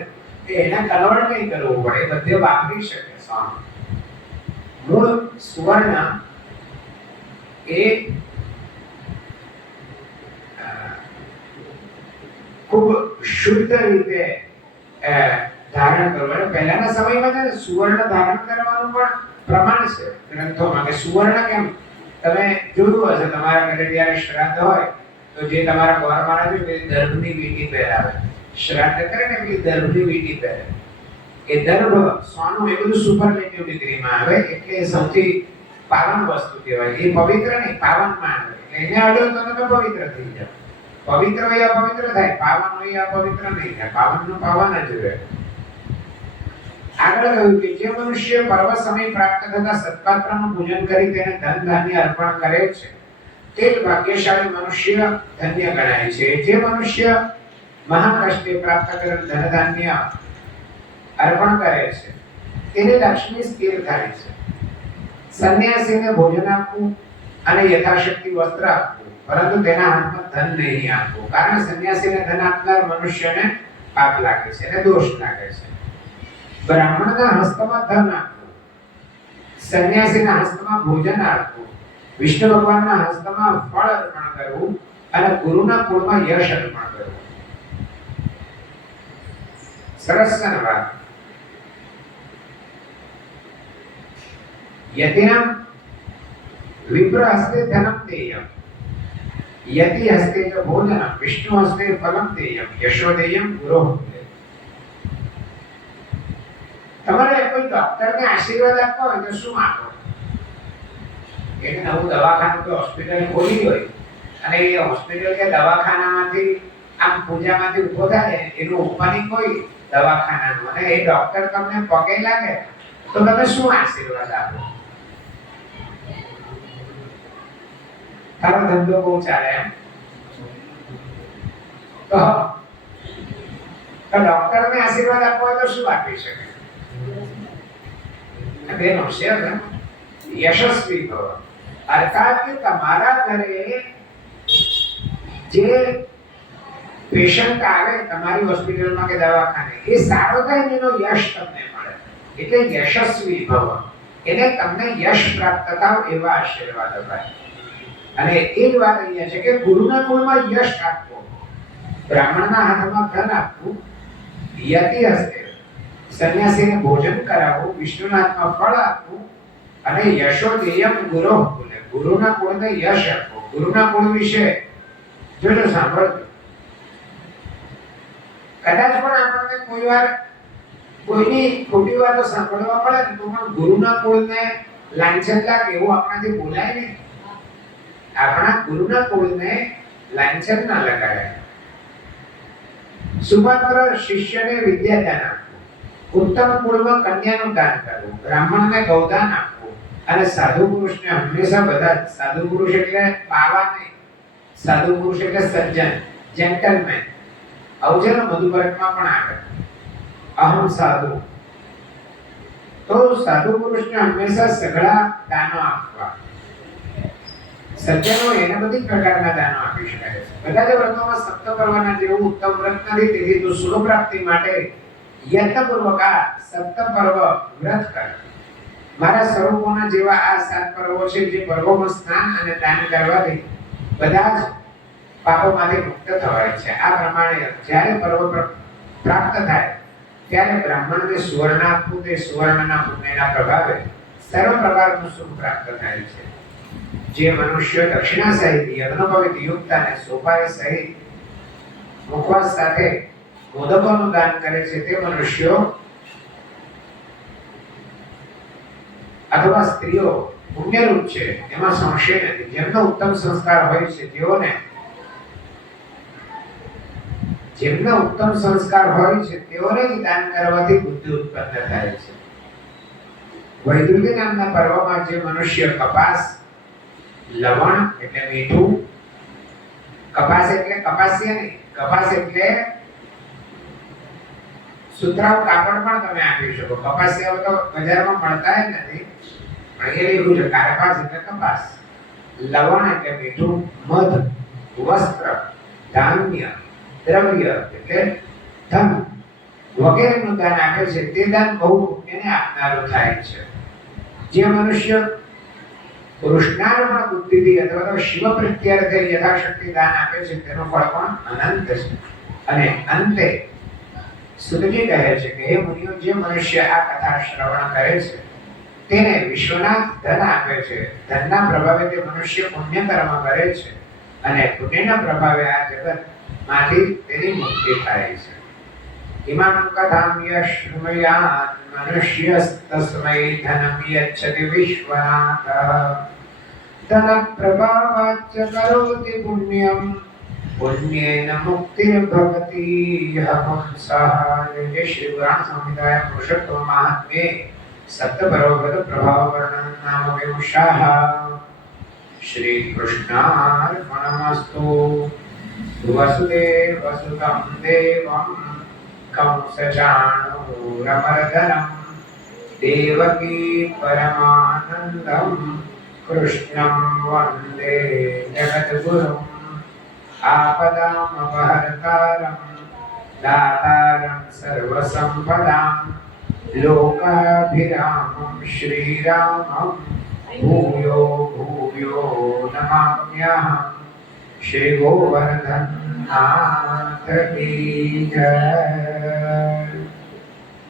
એને કન્વર્ટ નહીં કરવું પડે, બધે વાપરી શકે સોનું. મૂળ સુવર્ણ એ ખૂબ શુદ્ધ રીતે ધારણ કરવું. પહેલાના સમયમાં છે ને સુવર્ણ ધારણ કરવાનું પણ પ્રમાણ છે ગ્રંથોમાં કે સુવર્ણ કેમ. તમે જોયું હશે તમારા ઘરે જ્યારે શ્રાદ્ધ હોય તો જે તમારા ગોર મહારાજ હોય તે દર્ભની વીંટી પહેરાવે. શ્રાદ્ધ કરે ને પેલી દર્ભની વીંટી પહેરે. એ દર્ભ સોનું એ બધું સુપરલેટિવ ડિગ્રીમાં આવે. એટલે સૌથી પાવન વસ્તુ કહેવાય. એ પવિત્ર નહીં, પાવનમાં આવે. એને અડો તો તમે પવિત્ર થઈ જાવ. પવિત્ર હોય અપવિત્ર થાય, પાવન હોય અપવિત્ર નહીં થાય. પાવનનું પાવન જ રહે. આગળ કહ્યું કે જે મનુષ્ય પર્વ સમય પ્રાપ્ત થતા સત્પાત્રનું પૂજન કરી તેને ધન ધાન્ય અર્પણ કરે છે તે જ ભાગ્યશાળી મનુષ્ય ધન્ય ગણાય છે. જે મનુષ્ય મહાકષ્ટે પ્રાપ્ત કરેલ ધન ધાન્ય અર્પણ કરે છે તેને લક્ષ્મી સ્થિર થાય છે. સંન્યાસીને ભોજન આપવું અને યથાશક્તિ વસ્ત્ર આપવું પરંતુ તેના હાથમાં ધન નહીં આપવું, કારણ સંન્યાસીને ધન આપનાર મનુષ્યને પાપ લાગે છે અને દોષ લાગે છે. બ્રાહ્મણના હસ્તમાં ધન આપવું, સંન્યાસીના હસ્તમાં ભોજન આપવું, વિષ્ણુ ભગવાનના હસ્તમાં ફળ અર્પણ કરવું અને ગુરુના કુળમાં યશ અર્પણ કરવું. સરસ વાત. યતિનામ વિપ્ર હસ્તે ધનમ દેયમ, યતિ હસ્તે ચ ભોજનમ, વિષ્ણુ હસ્તે ફલમ દેયમ, યશો દેયમ ગુરોઃ. તમારે કોઈ ડોક્ટરને આશીર્વાદ આપવા હોય તો શું આપો? એક નવું દવાખાનું કે હોસ્પિટલ ખોલી હોય અને એ હોસ્પિટલ કે દવાખાનામાંથી આમ પૂજામાંથી ઉભો થાય એનું ઓપનિંગ હોય દવાખાનાનું અને એ ડોક્ટર તમને પગે લાગે તો તમે શું આશીર્વાદ આપો? તારો ધંધો બહુ ચાલે એમ તો ડોક્ટરને આશીર્વાદ આપવો હોય તો શું આપી શકે? બેનો શેર યશસ્વી ભવ, અર્થાત કે તમારા ઘરે જે પેશન્ટ આવે તમારી હોસ્પિટલમાં કે દવાખાને એ સારો થાય એનો યશ તમને મળે એટલે યશસ્વી ભવ, એને તમને યશ પ્રાપ્ત થાવ એવા આશીર્વાદ અપાય. અને એ જ વાત અહીંયા છે કે ગુરુના કુળમાં યશ આપવો, બ્રાહ્મણના હાથમાં ધન આપવું, યતિ હસ્તે સંન્યાસીને ભોજન કરાવવું, વિષ્ણુના હાથમાં ફળ આપવું અને યશો દેયમ ગુરોઃ, ગુરુના કુળને યશ આપવો. ગુરુના કુળ વિશે જોજો સાંભળજો. કદાચ પણ આપણને કોઈ વાર કોઈની ખોટી વાતો સાંભળવા પડે ને તો પણ ગુરુના કુળને લાંછન લાગે એવું આપણાથી બોલાય નહીં. આપણા ગુરુના કુળને લાંછન ના લગાડે. સુપાત્ર શિષ્યને વિદ્યાદાન આપવું, ઉત્તમ કુળમાં કન્યાનું દાન કરવું, બ્રાહ્મણને ગૌદાન આપવું અને સાધુ પુરુષને હંમેશા બધા સાધુ પુરુષ એટલે પાવા નહીં, સાધુ પુરુષ એટલે સજ્જન, જેન્ટલમેન. આવું છે ને મધુપર્કમાં પણ આવે અહમ સાધુ. તો સાધુ પુરુષને હંમેશા સઘળા દાનો આપવા. સજ્જનો એને બધી પ્રકારના દાનો આપી શકાય છે. બધા જ વ્રતોમાં સપ્ત પર્વના જેવું ઉત્તમ વ્રત નથી, તેથી તો શુભ પ્રાપ્તિ માટે યત્નપૂર્વક આ સપ્ત પર્વ વ્રત કર. મારા સ્વરૂપોના જેવા આ 7 પર્વો છે જે પર્વોમાં સ્નાન અને દાન કરવાથી બધા જ પાપોમાંથી મુક્ત થવાય છે. આ પ્રમાણે જ્યારે પર્વ પ્રાપ્ત થાય ત્યારે બ્રાહ્મણને સુવર્ણ આપવું, તે સુવર્ણના પુણ્યના પ્રભાવે સર્વ પ્રકારનું સુખ પ્રાપ્ત થાય છે. જે મનુષ્ય દક્ષિણા સહિત યજ્ઞોપવિત યુક્ત અને સોપારી સહિત મુખવાસ સાથે મોદકોનું દાન કરે છે તે મનુષ્યો અથવા સ્ત્રીઓ પુણ્યરૂપ છે એમાં સંશય નથી. જેમનો ઉત્તમ સંસ્કાર હોય છે તેઓને જ દાન કરવાથી બુદ્ધિ ઉત્પન્ન થાય છે. વૈદુર્ય નામના પર્વમાં જે મનુષ્ય કપાસ, લવણ એટલે મીઠું, કપાસ એટલે કપાસિયા નહીં, કપાસ એટલે સુતરાઉ કાપડ પણ તમે આપી શકો. કપાસિયા તો બજારમાં મળતા જ નથી પણ એ લીધું છે. કારપાસ એટલે કપાસ, લવણ એટલે મીઠું, મધ, વસ્ત્ર, ધાન્ય, દ્રવ્ય એટલે ધન વગેરેનું દાન આપે છે તે દાન બહુ પુણ્યને આપનારું થાય છે. જે મનુષ્ય કૃષ્ણાર્પણ બુદ્ધિથી અથવા તો શિવ પ્રત્યાર્થે યથાશક્તિ દાન આપે છે તેનું ફળ પણ અનંત છે. અને અંતે સુતજી કહે છે કે હે મુનિઓ, જે મનુષ્ય આ કથા શ્રવણ કરે છે તેને વિશ્વના ધન આપે છે. ધનના પ્રભાવે તે મનુષ્ય પુણ્ય કર્મ કરે છે અને પુણ્યના પ્રભાવે આ જગત માંથી તેની મુક્તિ થાય છે. ઇમામ કથામ યશ્મયાત મનુષ્યસ્તસ્મૈ ધનમ યચ્છતિ વિશ્વનાથ ધન પ્રભાવાચ્ચ કરોતિ પુણ્યમ पुण्येन मुक्तिर्भवति यः पुंसः। जय श्री पुराण संहितायां पुरुषोत्तम महात्म्ये सप्तपरोपद प्रभाव वर्णन नाम विमर्शः। श्री कृष्णार्पणमस्तु। वसुदेवसुतं देवं कंसचाणूरमर्दनं देवकी परमानन्दं कृष्णं वन्दे जगद्गुरुम्। आपदामपहर्तारं दातारं सर्वसम्पदां लोकाभिरामं श्रीरामं भूयो भूयो नमाम्यहम्। श्री गोवर्धन नाथ की जय।